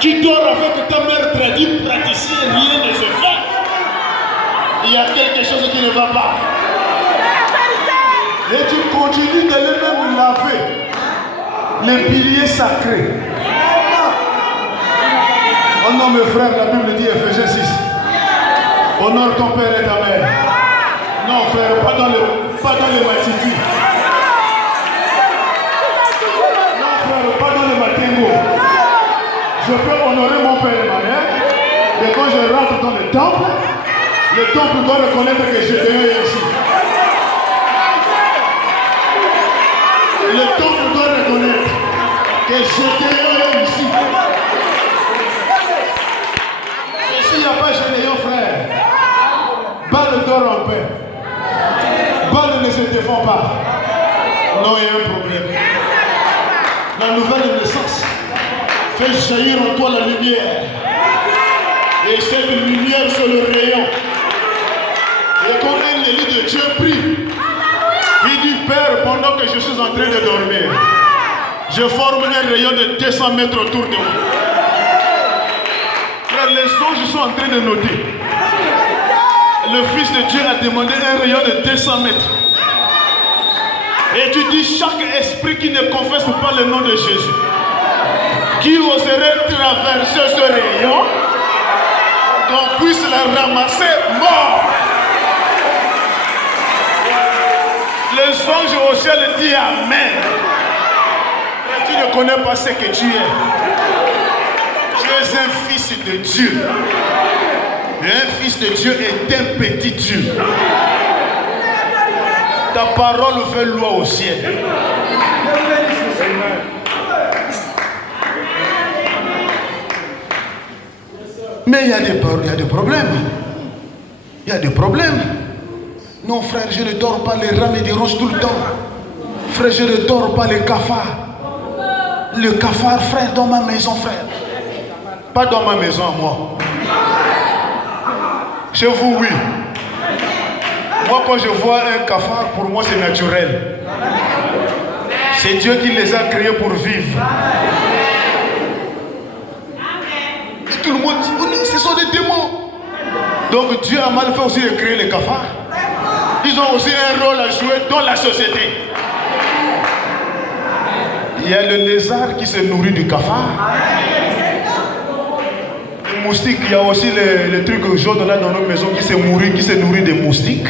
Tu dors avec ta mère tradie, praticienne, rien ne se fait. Il y a quelque chose qui ne va pas. Et tu continues d'aller même laver les piliers sacrés. Oh non, mes frères, la Bible dit Ephésiens 6. Honore ton père et ta mère. Non, frère, pas dans les matitudes. Non, frère, pas dans les matingots. Je peux honorer mon père et ma mère, mais quand je rentre dans le temple doit reconnaître que je est ici. Le temple doit reconnaître que Gédéon est ici. Et s'il n'y a pas Gédéon, frère, balle dort en paix. Balle ne se défend pas. Non, il y a un problème. La nouvelle naissance fait jaillir en toi la lumière. Et cette lumière sur le rayon. Et quand un élu de Dieu prie, il dit, Père, pendant que je suis en train de dormir, je forme un rayon de 200 mètres autour de moi. Frère, les anges sont en train de noter. Le Fils de Dieu a demandé un rayon de 200 mètres. Et tu dis, chaque esprit qui ne confesse pas le nom de Jésus, qui oserait traverser ce rayon, qu'on puisse la ramasser mort. Les anges au ciel disent Amen. Et tu ne connais pas ce que tu es. Tu es un fils de Dieu. Et un fils de Dieu est un petit Dieu. Ta parole fait loi au ciel. Mais il y a des problèmes. Il y a des problèmes. Non, frère, je ne dors pas les rats et des roches tout le temps. Frère, je ne dors pas les cafards. Le cafard, frère, dans ma maison, frère. Pas dans ma maison à moi. Chez vous, oui. Moi, quand je vois un cafard, pour moi, c'est naturel. C'est Dieu qui les a créés pour vivre. Et tout le monde dit, oh, ce sont des démons. Donc Dieu a mal fait aussi de créer les cafards. Ils ont aussi un rôle à jouer dans la société. Il y a le lézard qui se nourrit du cafard. Le moustique, il y a aussi le truc jaune là dans nos maisons qui se nourrit des moustiques.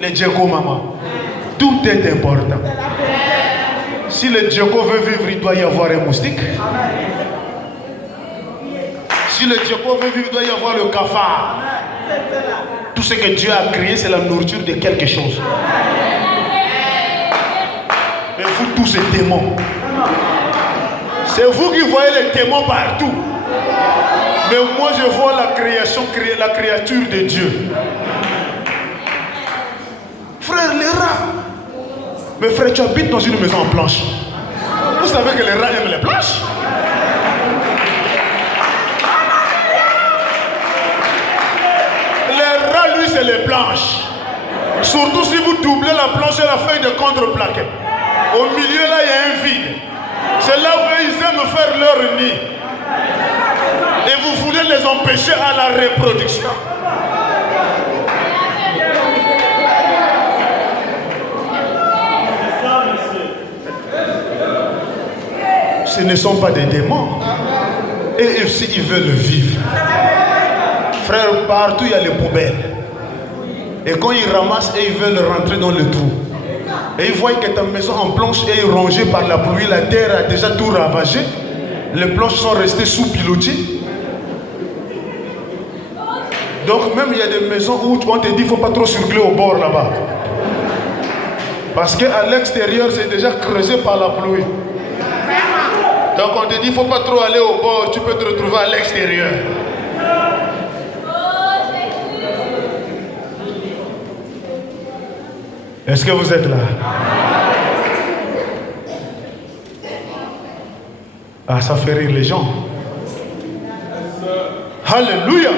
Les djeko, maman. Tout est important. Si le djeko veut vivre, il doit y avoir un moustique. Si le djeko veut vivre, il doit y avoir le cafard. Tout ce que Dieu a créé, c'est la nourriture de quelque chose. Mais vous tous ces démons, c'est vous qui voyez les démons partout. Mais moi je vois la création, la créature de Dieu. Frère, les rats. Mais frère, tu habites dans une maison en planche. Vous savez que les rats aiment les planches? Les rats, lui, c'est les planches. Surtout si vous doublez la planche et la feuille de contreplaqué. Au milieu, là, il y a un vide. C'est là où ils aiment faire leur nid. Et vous voulez les empêcher à la reproduction. Ce ne sont pas des démons. Et aussi, ils veulent vivre. Frère, partout, il y a les poubelles. Et quand ils ramassent, et ils veulent rentrer dans le trou. Et ils voient que ta maison en planche est rongée par la pluie. La terre a déjà tout ravagé. Les planches sont restées sous pilotis. Donc même il y a des maisons où on te dit qu'il ne faut pas trop circuler au bord là-bas. Parce qu'à l'extérieur, c'est déjà creusé par la pluie. Donc on te dit qu'il ne faut pas trop aller au bord, tu peux te retrouver à l'extérieur. Est-ce que vous êtes là? Ah, ça fait rire les gens. Alléluia.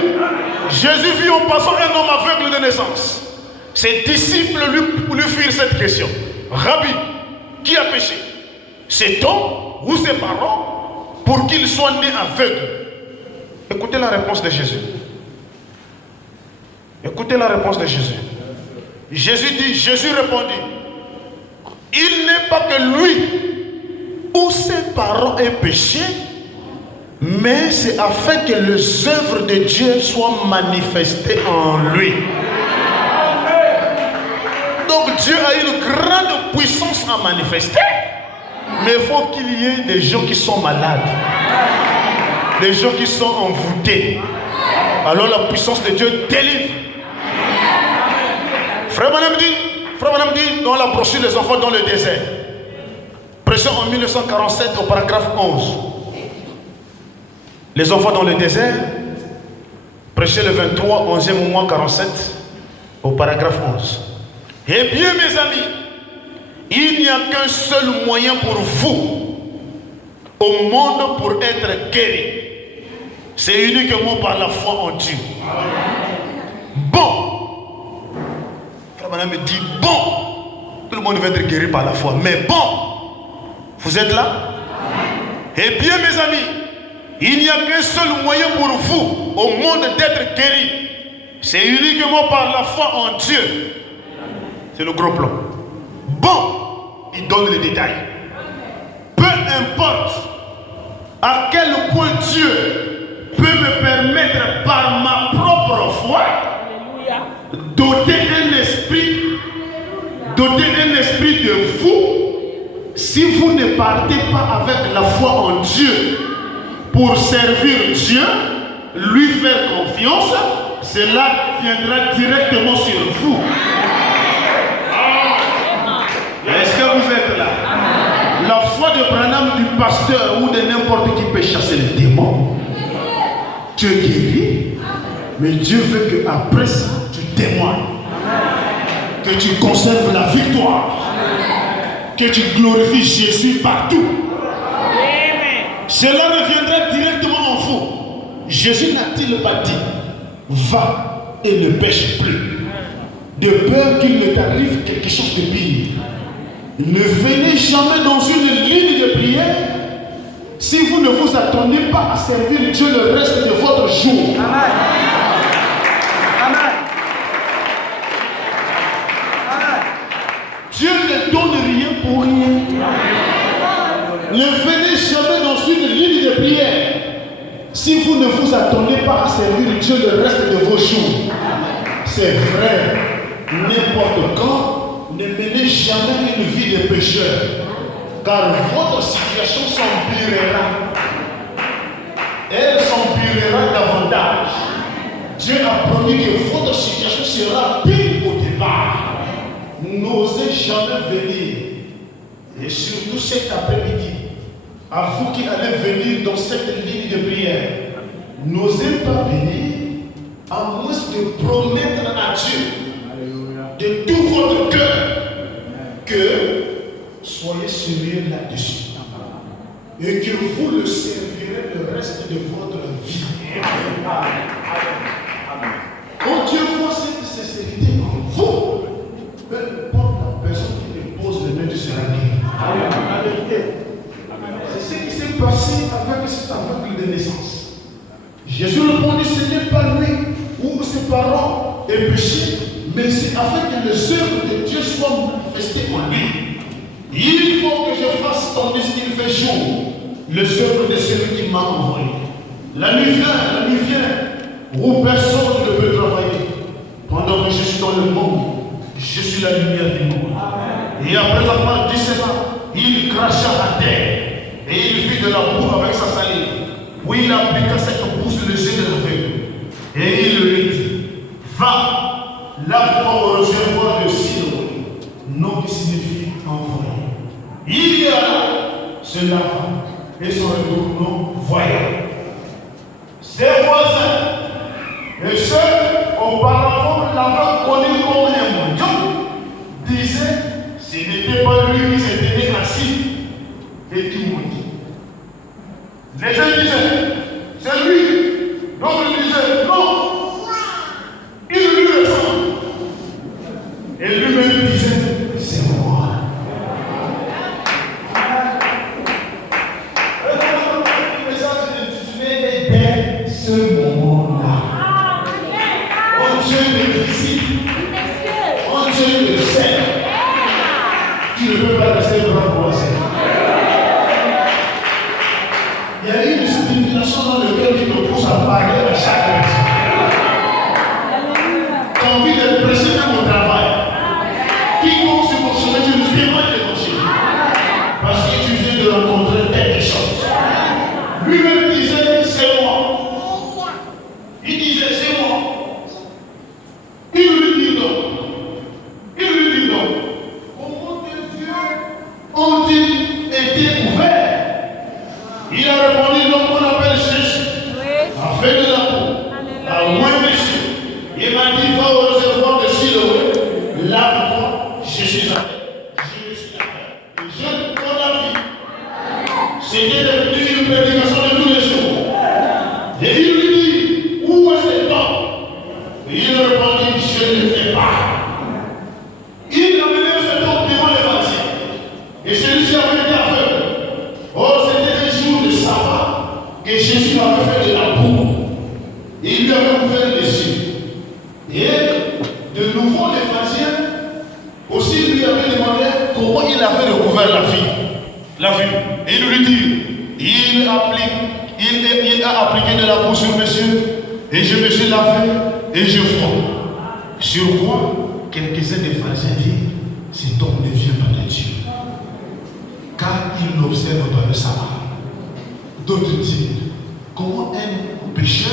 Jésus vit en passant un homme aveugle de naissance. Ses disciples lui firent cette question. Rabbi, qui a péché? Cet homme ou ses parents pour qu'il soit né aveugle? Écoutez la réponse de Jésus. Écoutez la réponse de Jésus. Jésus répondit, il n'est pas que lui ou ses parents aient péché, mais c'est afin que les œuvres de Dieu soient manifestées en lui. Donc Dieu a une grande puissance à manifester, mais il faut qu'il y ait des gens qui sont malades, des gens qui sont envoûtés. Alors la puissance de Dieu délivre. Frère Madame dit dans la brochure Les enfants dans le désert, prêché en 1947 au paragraphe 11. Les enfants dans le désert, prêché le 23, 11e mois 47 au paragraphe 11. Eh bien mes amis, il n'y a qu'un seul moyen pour vous au monde pour être guéri. C'est uniquement par la foi en Dieu. Bon. Frère Madame me dit bon. Tout le monde veut être guéri par la foi. Mais bon. Vous êtes là? Eh bien mes amis, il n'y a qu'un seul moyen pour vous au monde d'être guéri. C'est uniquement par la foi en Dieu. C'est le gros plan. Bon, il donne les détails. Peu importe à quel point Dieu peut me permettre par ma propre foi doter un esprit de vous. Si vous ne partez pas avec la foi en Dieu pour servir Dieu, lui faire confiance, cela viendra directement sur vous. Est-ce que vous êtes là? La foi de Branham, du pasteur ou de n'importe qui peut chasser les démons. Tu es guéri, mais Dieu veut qu'après ça, tu témoignes. Que tu conserves la victoire. Que tu glorifies Jésus partout. Cela reviendra directement en vous. Jésus n'a-t-il pas dit, va et ne pêche plus, de peur qu'il ne t'arrive quelque chose de pire. Ne venez jamais dans une ligne de prière si vous ne vous attendez pas à servir Dieu le reste de votre jour. Amen. Amen. Amen. Dieu ne donne rien pour rien. Ne venez jamais dans une ligne de prière si vous ne vous attendez pas à servir Dieu le reste de vos jours. C'est vrai, n'importe quand. Ne menez jamais une vie de pécheur, car votre situation s'empirera. Elle s'empirera davantage. Dieu a promis que votre situation sera pire au départ. N'osez jamais venir. Et surtout cet après-midi, à vous qui allez venir dans cette ligne de prière, n'osez pas venir à moins de promettre à Dieu de tout votre cœur que soyez sérieux là-dessus et que vous le servirez le reste de votre vie. Quand Dieu voit cette sincérité en vous, peu importe la personne qui dépose le mains, tu seras guéri. C'est ce qui s'est passé avec cet aveugle de naissance. Jésus répondit, ce n'est pas lui ou ses parents aient péché, mais c'est afin que les œuvres de Dieu soient manifestées en lui. Il faut que je fasse tandis qu'il fait jour les œuvres de celui qui m'a envoyé. La nuit vient, où personne ne peut travailler. Pendant que je suis dans le monde, je suis la lumière du monde. Et après avoir dit cela, il cracha à terre et il fit de la boue avec sa salive. Puis il appliqua cette boue sur les yeux de l'aveugle. Et il lui dit, va, lave-toi au réservoir de Siloé, nom qui signifie envoyé. Il y alla, se lava et se retournant voyant. Ses voisins et ceux auparavant l'avaient connu comme un mendiant disaient, ce n'était pas lui qui s'était mis assis et qui maudit. Les gens disaient, c'est lui. D'autres disaient, non, Et lui-même disait, c'est moi. Dès ce moment-là, oh Dieu me visite, oh Dieu me sait, tu ne peux pas rester bras croisés. Il y a une stimulation dans le cœur qui te pousse à parler à chaque personne. Tu as envie de presser dans mon travail. Quiconque sur mon chemin, tu me témoignes de ton chemin. Parce que tu viens de rencontrer quelque chose. Lui-même disait, c'est moi. Il disait, c'est moi. Il lui dit non. Il lui dit non. Comment tes yeux ont-ils été ouverts? Il a répondu, non, qu'on appelle Jésus. Afin de la peau. À moins monsieur. Il m'a dit, va au réservoir de Siloé. Lave-toi, je suis là. Je suis là. Et je donne la vie. C'était devenu une prédication de tous les jours. Et il lui dit, où est cet homme? Et il répondit, je ne sais pas. Il a mené cet homme devant les pharisiens. Et celui-ci avait été aveugle. Oh, c'était un jour de sabbat. Et Jésus avait fait de la boue. Et il lui avait ouvert les yeux. Et de nouveau, les pharisiens aussi lui avaient demandé comment il avait recouvert la vie. La vue. Et il lui dit, il a appliqué de la boue sur mes yeux, et je me suis lavé, et je vois. Sur quoi, quelques-uns des pharisiens disent, cet homme ne vient pas de Dieu, car il l'observe dans le sabbat. D'autres disent, comment un pécheur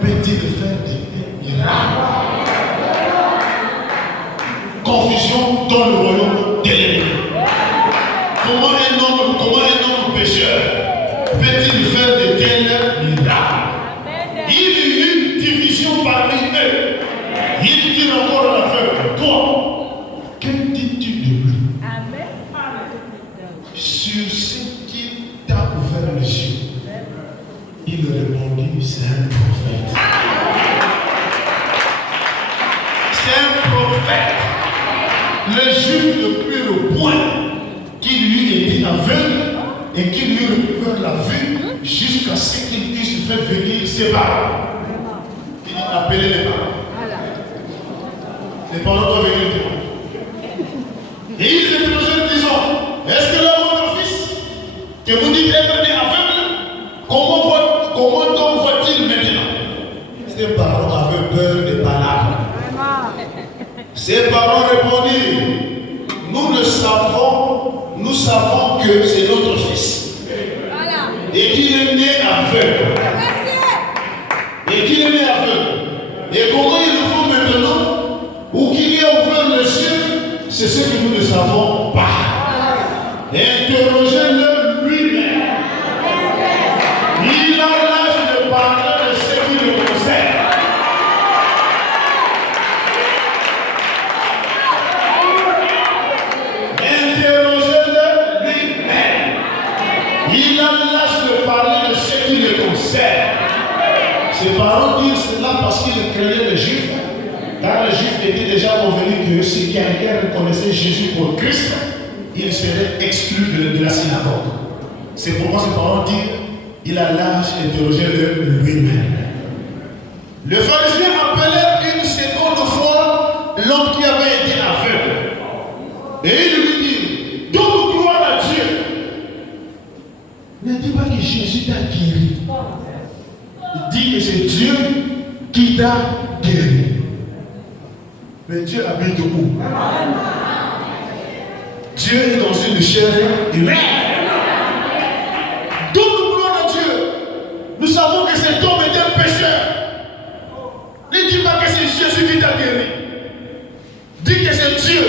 peut-il faire des miracles? Confusion dans le royaume de l'ennemi. Comment un homme pécheur peut-il faire de tels miracles? Il y a eu une division parmi eux. Il dit encore à la fin, toi, que dis-tu de lui? Sur ce qu'il t'a ouvert les yeux, il répondit, c'est un prophète. C'est un prophète. Le juif ne prit le point qui lui était aveugle et qui lui recouvert la vue jusqu'à ce qu'il puisse faire venir ses parents. Il dit, appelez les parents. Les parents doivent venir témoigner. Et il les posait en disant, est-ce que là votre fils, que vous dites être né aveugle, comment donc voit-il maintenant? Ses parents avaient peur des palabres. Ses parents répondirent, nous savons que c'est notre fils. Et qu'il est né aveugle. Et comment il le faut maintenant? Ou qu'il y a ouvert le ciel, c'est ce que nous ne savons pas. Interrogez-le lui-même. Il a l'âge de parler de ce qui le concerne. Interrogez-le lui-même. Il a l'âge de parler de ce qui le concerne. Ses parents disent cela parce qu'ils craignaient les Juifs, car les Juifs étaient déjà convenus que si quelqu'un reconnaissait Jésus pour Christ, il serait exclu de la synagogue. C'est pourquoi ses parents disent il a l'âge d'interroger lui-même. Le pharisien appelait une seconde fois l'homme qui avait été aveugle. Et il lui dit, donne gloire à Dieu. Ne dis pas que Jésus t'a guéri. Dis que c'est Dieu qui t'a guéri. Mais Dieu habite où? Dieu est dans une chair humaine. Donne gloire à Dieu. Nous savons que cet homme est un pécheur. Ne dis pas que c'est Jésus qui t'a guéri. Dis que c'est Dieu.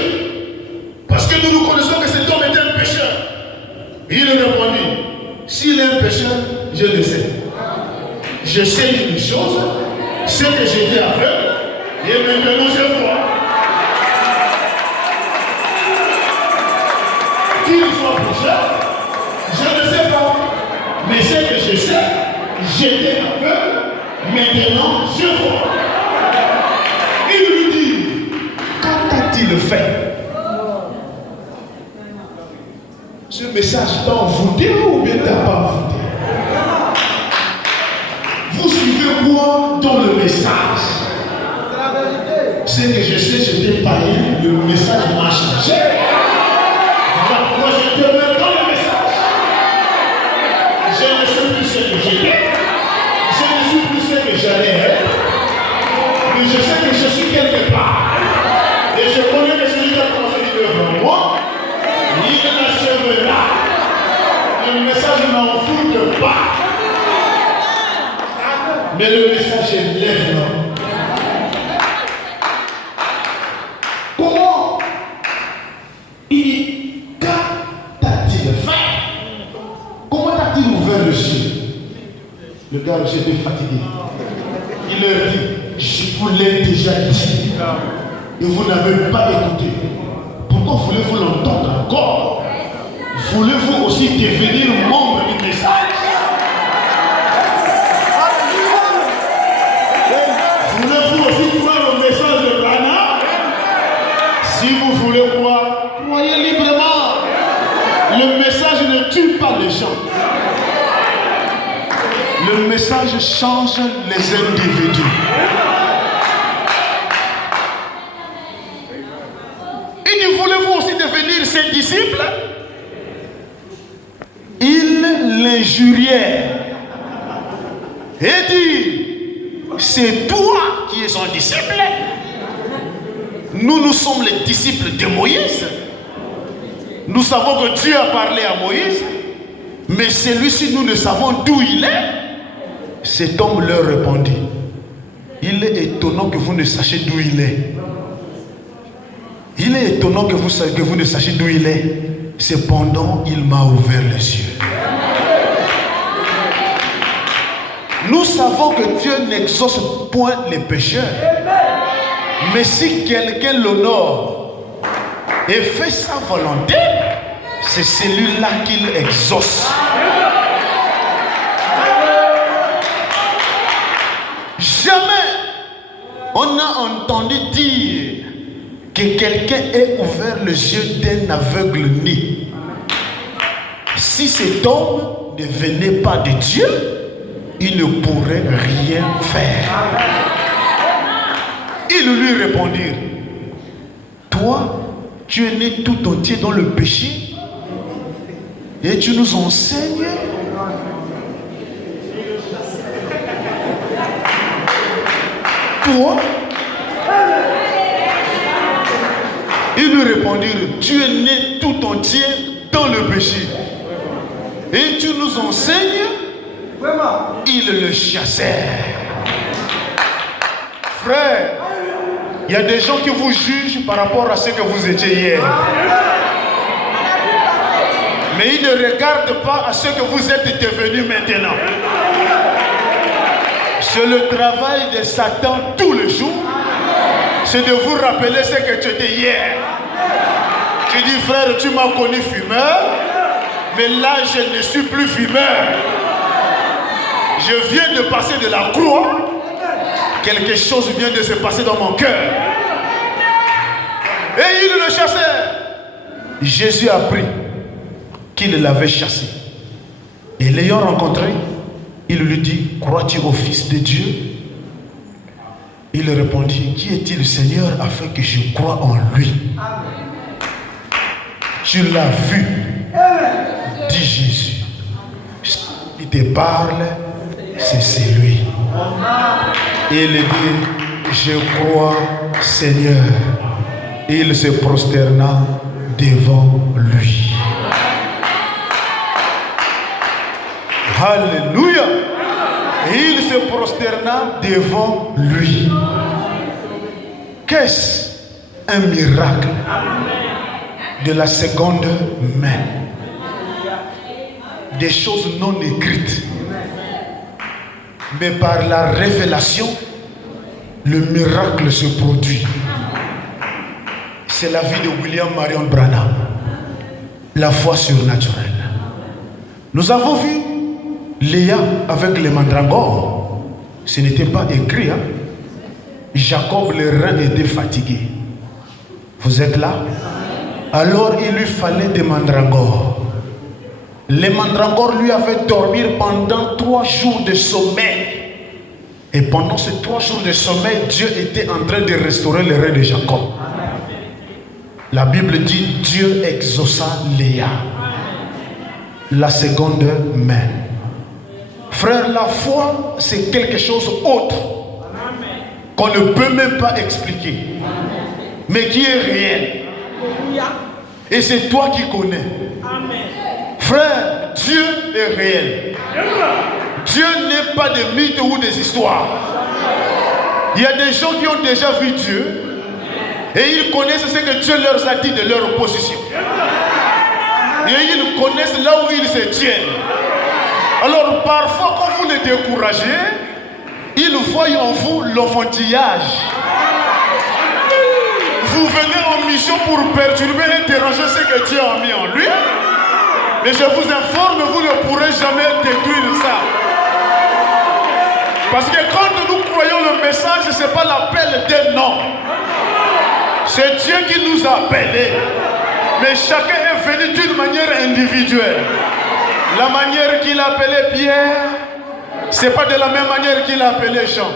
Parce que nous connaissons que cet homme est un pécheur. Il répondit, s'il est un pécheur, je le sais. Je sais une chose, c'est que j'étais aveugle et maintenant je vois. Qu'il soit pécheur, je ne sais pas. Mais c'est que je sais, j'étais aveugle, maintenant je vois. Il lui dit, quand qu'a-t-il fait? Ce message t'a envoûté ou bien t'a pas envoûté? Vous suivez quoi dans le message? C'est que je sais, j'étais païen, le message m'a changé. Voilà pourquoi je te mets dans le message. Je ne sais plus ce que j'étais. Je ne sais plus ce que j'allais être. Mais je sais que je suis quelque part. Et je connais que celui qui a commencé devant moi, il n'achèvera. Le message ne m'en fout pas. Mais le message est lève. Comment t'a-t-il fait? Comment t'a-t-il ouvert les yeux? Le gars aussi était fatigué. Il leur dit, je vous l'ai déjà dit. Et vous n'avez pas écouté. Pourquoi voulez-vous l'entendre encore? Voulez-vous aussi devenir membre du message? Voulez-vous aussi croire au message de Branham? Si vous voulez croire, croyez librement. Le message ne tue pas les gens. Le message change les individus. Et dit, voulez-vous aussi devenir ses disciples? Ils l'injurièrent et dit, c'est toi qui es son disciple. Nous sommes les disciples de Moïse. Nous savons que Dieu a parlé à Moïse, mais celui-ci, nous ne savons d'où il est. Cet homme leur répondit, il est étonnant que vous ne sachiez d'où il est. Il est étonnant que vous ne sachiez d'où il est. Cependant, il m'a ouvert les yeux. Nous savons que Dieu n'exauce point les pécheurs. Mais si quelqu'un l'honore et fait sa volonté, c'est celui-là qu'il exauce. Jamais on a entendu dire que quelqu'un ait ouvert les yeux d'un aveugle-né. Si cet homme ne venait pas de Dieu, il ne pourrait rien faire. Ils lui répondirent, toi, tu es né tout entier dans le péché et tu nous enseignes. Toi, ils lui répondirent, tu es né tout entier dans le péché et tu nous enseignes. Ils le chassèrent. Frère, il y a des gens qui vous jugent par rapport à ce que vous étiez hier. Mais ils ne regardent pas à ce que vous êtes devenus maintenant. C'est le travail de Satan tous les jours. C'est de vous rappeler ce que tu étais hier. Tu dis, frère, tu m'as connu fumeur, mais là je ne suis plus fumeur. Je viens de passer de la croix. Quelque chose vient de se passer dans mon cœur. Et ils le chassèrent. Jésus a appris qu'il l'avait chassé. Et l'ayant rencontré, il lui dit, crois-tu au Fils de Dieu? Il répondit, qui est-il, Seigneur, afin que je croie en lui? Tu l'as vu, dit Jésus. Il te parle, c'est lui. Et il dit, je crois, Seigneur. Et il se prosterna devant lui. Alléluia. Et il se prosterna devant lui. Qu'est-ce? Un miracle de la seconde main. Des choses non écrites. Mais par la révélation, le miracle se produit. C'est la vie de William Marion Branham. La foi surnaturelle. Nous avons vu Léa avec les mandragores. Ce n'était pas écrit. Jacob, les reins étaient fatigués. Vous êtes là? Alors il lui fallait des mandragores. Les mandragores lui avaient dormi pendant 3 jours de sommeil. Et pendant ces 3 jours de sommeil, Dieu était en train de restaurer les reins de Jacob. La Bible dit, Dieu exauça Léa. La seconde main. Frère, la foi, c'est quelque chose autre qu'on ne peut même pas expliquer, mais qui est réel. Et c'est toi qui connais. Frère, Dieu est réel. Dieu n'est pas des mythes ou des histoires. Il y a des gens qui ont déjà vu Dieu et ils connaissent ce que Dieu leur a dit de leur position. Et ils connaissent là où ils se tiennent. Alors parfois quand vous les découragez, ils voient en vous l'enfantillage. Vous venez en mission pour perturber et déranger ce que Dieu a mis en lui. Mais je vous informe, vous ne pourrez jamais détruire ça. Parce que quand nous croyons le message, ce n'est pas l'appel d'un homme. C'est Dieu qui nous a appelés. Mais chacun est venu d'une manière individuelle. La manière qu'il a appelé Pierre, ce n'est pas de la même manière qu'il a appelé Jean.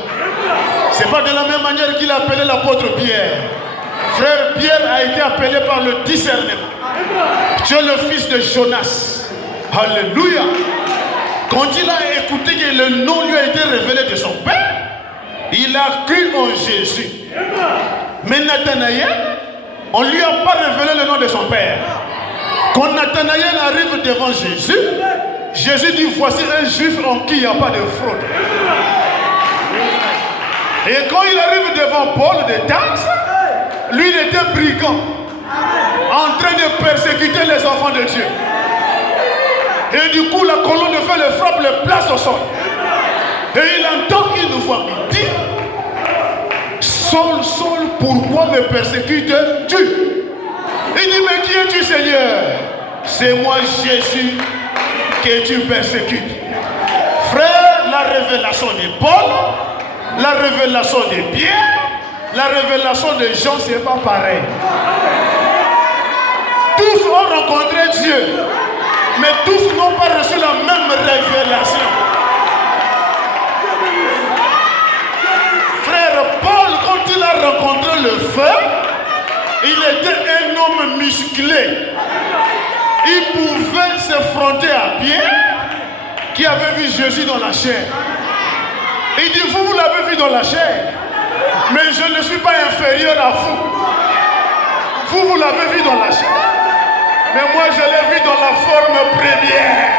Ce n'est pas de la même manière qu'il a appelé l'apôtre Pierre. Frère Pierre a été appelé par le discernement. Dieu le fils de Jonas. Alléluia. Quand il a écouté que le nom lui a été révélé de son père, il a cru en Jésus. Mais Nathanaël, on ne lui a pas révélé le nom de son père. Quand Nathanaël arrive devant Jésus, Jésus dit, voici un juif en qui il n'y a pas de fraude. Et quand il arrive devant Paul de Tarse, lui il était brigand, en train de persécuter les enfants de Dieu. Et du coup la colonne de feu le frappe, le place au sol. Et il entend une voix qui dit, Saul, Saul, pourquoi me persécutes-tu? Il dit, mais qui es-tu, Seigneur? C'est moi Jésus que tu persécutes. Frère, la révélation de Paul, la révélation de Pierre, la révélation de Jean, c'est pas pareil. Tous ont rencontré Dieu, mais tous n'ont pas reçu la même révélation. Frère Paul, quand il a rencontré le feu, il était un homme musclé. Il pouvait s'effronter à Pierre, qui avait vu Jésus dans la chair. Il dit, vous l'avez vu dans la chair, mais je ne suis pas inférieur à vous. Vous l'avez vu dans la chair, mais moi je l'ai vu dans la forme première,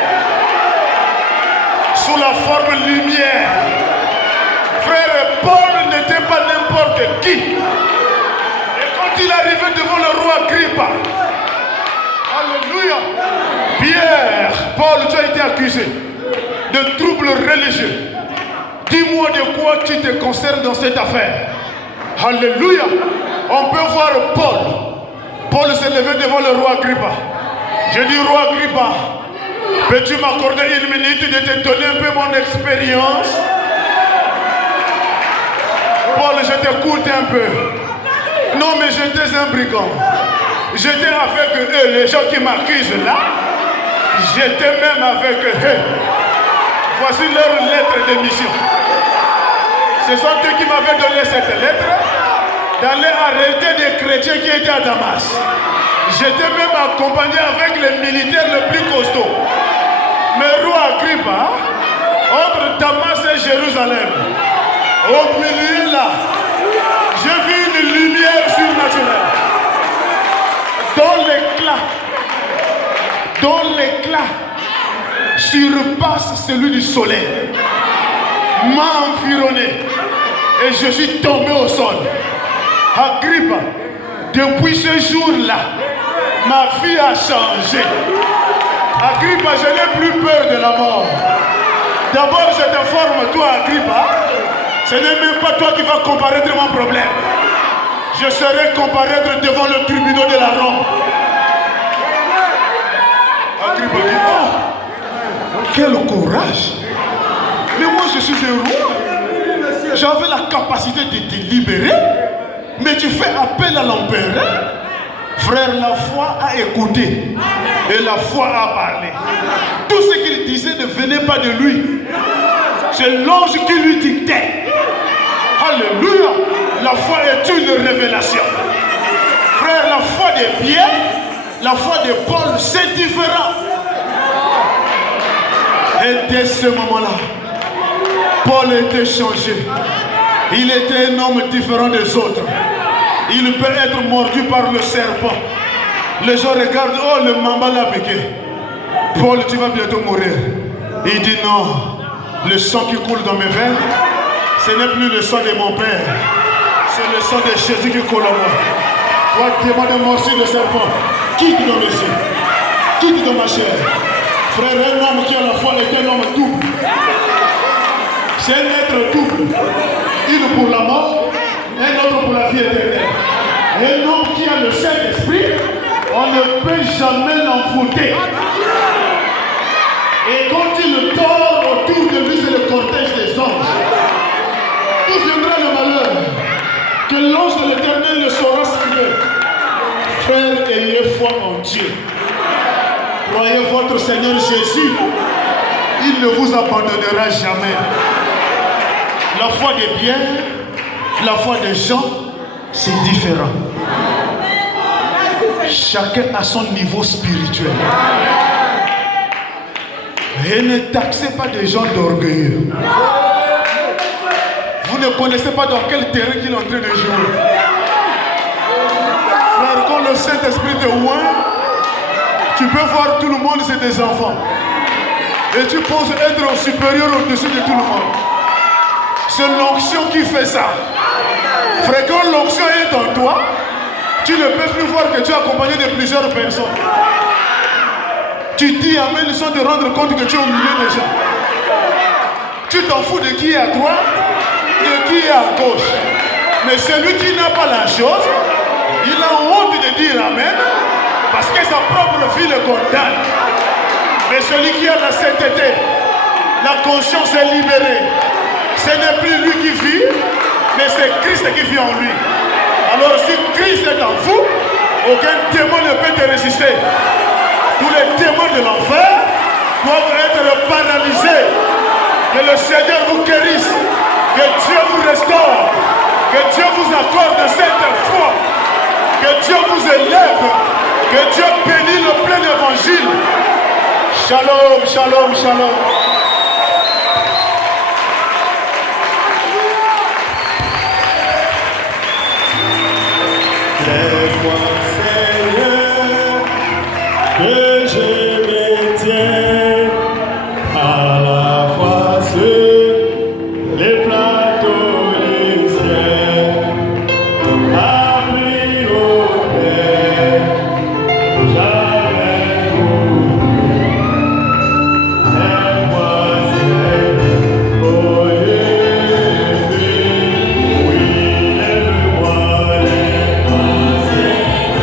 sous la forme lumière. Frère Paul n'était pas n'importe qui. Et quand il arrivait devant le roi Agrippa, alléluia, Pierre, Paul, tu as été accusé de troubles religieux. Dis-moi de quoi tu te concernes dans cette affaire. Alléluia. On peut voir Paul. Paul s'est levé devant le roi Agrippa. Je dis, roi Agrippa, peux-tu m'accorder une minute de te donner un peu mon expérience? Paul, je t'écoute un peu. Non, mais j'étais un brigand. J'étais avec eux, les gens qui m'accusent là. J'étais même avec eux. Voici leur lettre de mission. Ce sont eux qui m'avaient donné cette lettre d'aller arrêter des chrétiens qui étaient à Damas. J'étais même accompagné avec les militaires les plus costauds. Mais roi Agrippa, entre Damas et Jérusalem, au milieu là, j'ai vu une lumière surnaturelle. Dont l'éclat surpasse celui du soleil, m'a environné et je suis tombé au sol. Agrippa, depuis ce jour-là, ma vie a changé. Agrippa, je n'ai plus peur de la mort. D'abord, je t'informe, toi, Agrippa, ce n'est même pas toi qui vas comparaître mon problème. Je serai comparaître devant le tribunal de la Rome. Agrippa dit, oh, quel courage! Mais moi, je suis un roi. J'avais la capacité de te libérer, mais tu fais appel à l'empereur. Frère, la foi a écouté et la foi a parlé. Tout ce qu'il disait ne venait pas de lui. C'est l'ange qui lui dictait. Alléluia. La foi est une révélation. Frère, la foi de Pierre, la foi de Paul, c'est différent. Et dès ce moment-là, Paul était changé. Il était un homme différent des autres. Il peut être mordu par le serpent. Les gens regardent, oh, le mamba l'a piqué. Paul, tu vas bientôt mourir. Il dit non, le sang qui coule dans mes veines, ce n'est plus le sang de mon père. C'est le sang de Jésus qui coule en moi. Toi, demande morceau de serpent. Quitte dans mes yeux. Quitte dans ma chair. Frère, un homme qui a la foi est un homme double. C'est un être double. Une pour la mort, un autre pour la vie éternelle. Un homme qui a le Saint-Esprit, on ne peut jamais l'envoûter. Et quand il tord autour de lui, c'est le cortège des anges. Où viendra le malheur? Que l'ange de l'Éternel ne saura s'enlever. Frère, ayez foi en Dieu. Croyez votre Seigneur Jésus. Il ne vous abandonnera jamais. La foi des biens, la foi des gens, c'est différent. Chacun a son niveau spirituel. Et ne taxez pas des gens d'orgueilleux. Vous ne connaissez pas dans quel terrain qu'il est en train de jouer. Frère, quand le Saint-Esprit te oint, tu peux voir tout le monde, c'est des enfants. Et tu penses être supérieur au-dessus de tout le monde. C'est l'onction qui fait ça. Frère, quand l'onction est en toi, tu ne peux plus voir que tu es accompagné de plusieurs personnes. Tu dis amen sans te rendre compte que tu es au milieu des gens. Tu t'en fous de qui est à droite, de qui est à gauche. Mais celui qui n'a pas la chose, il a honte de dire amen parce que sa propre vie le condamne. Mais celui qui a la sainteté, la conscience est libérée. Ce n'est plus lui qui vit, mais c'est Christ qui vit en lui. Alors si Christ est en vous, aucun démon ne peut te résister. Tous les démons de l'enfer doivent être paralysés. Que le Seigneur vous guérisse. Que Dieu vous restaure. Que Dieu vous accorde cette foi. Que Dieu vous élève. Que Dieu bénisse le plein évangile. Shalom, shalom, shalom. Lève-moi, Seigneur, que je me tienne à la fois sur les plateaux du ciel. Appris au Père, jamais oublié. Lève-moi, Seigneur, oh lève-moi, oui, lève-moi, lève-moi, Seigneur.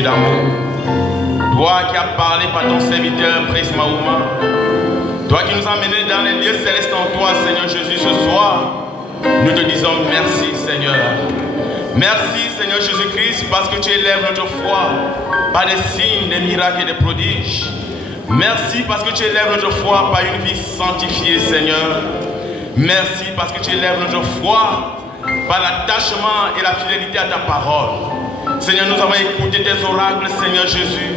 Dieu d'amour. Toi qui as parlé par ton serviteur, Prince Mahouma. Toi qui nous as menés dans les lieux célestes en toi, Seigneur Jésus, ce soir. Nous te disons merci, Seigneur. Merci, Seigneur Jésus-Christ, parce que tu élèves notre foi par des signes, des miracles et des prodiges. Merci parce que tu élèves notre foi par une vie sanctifiée, Seigneur. Merci parce que tu élèves notre foi par l'attachement et la fidélité à ta parole. Seigneur, nous avons écouté tes oracles, Seigneur Jésus.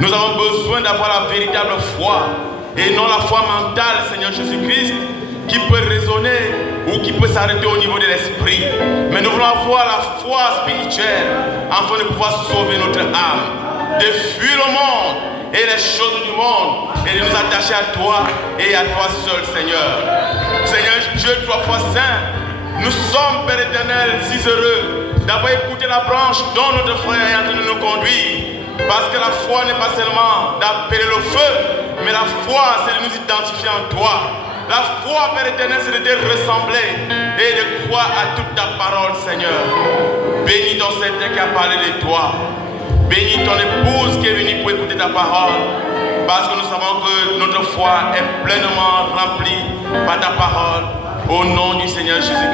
Nous avons besoin d'avoir la véritable foi et non la foi mentale, Seigneur Jésus-Christ, qui peut raisonner ou qui peut s'arrêter au niveau de l'esprit. Mais nous voulons avoir la foi spirituelle afin de pouvoir sauver notre âme, de fuir le monde et les choses du monde et de nous attacher à toi et à toi seul, Seigneur. Seigneur Dieu, trois fois saint, nous sommes, Père éternel, si heureux d'avoir écouté la branche dont notre frère est en train de nous conduire. Parce que la foi n'est pas seulement d'appeler le feu, mais la foi, c'est de nous identifier en toi. La foi, Père éternel, c'est de te ressembler et de croire à toute ta parole, Seigneur. Bénis ton Seigneur qui a parlé de toi. Bénis ton épouse qui est venue pour écouter ta parole. Parce que nous savons que notre foi est pleinement remplie par ta parole. Au nom du Seigneur Jésus-Christ.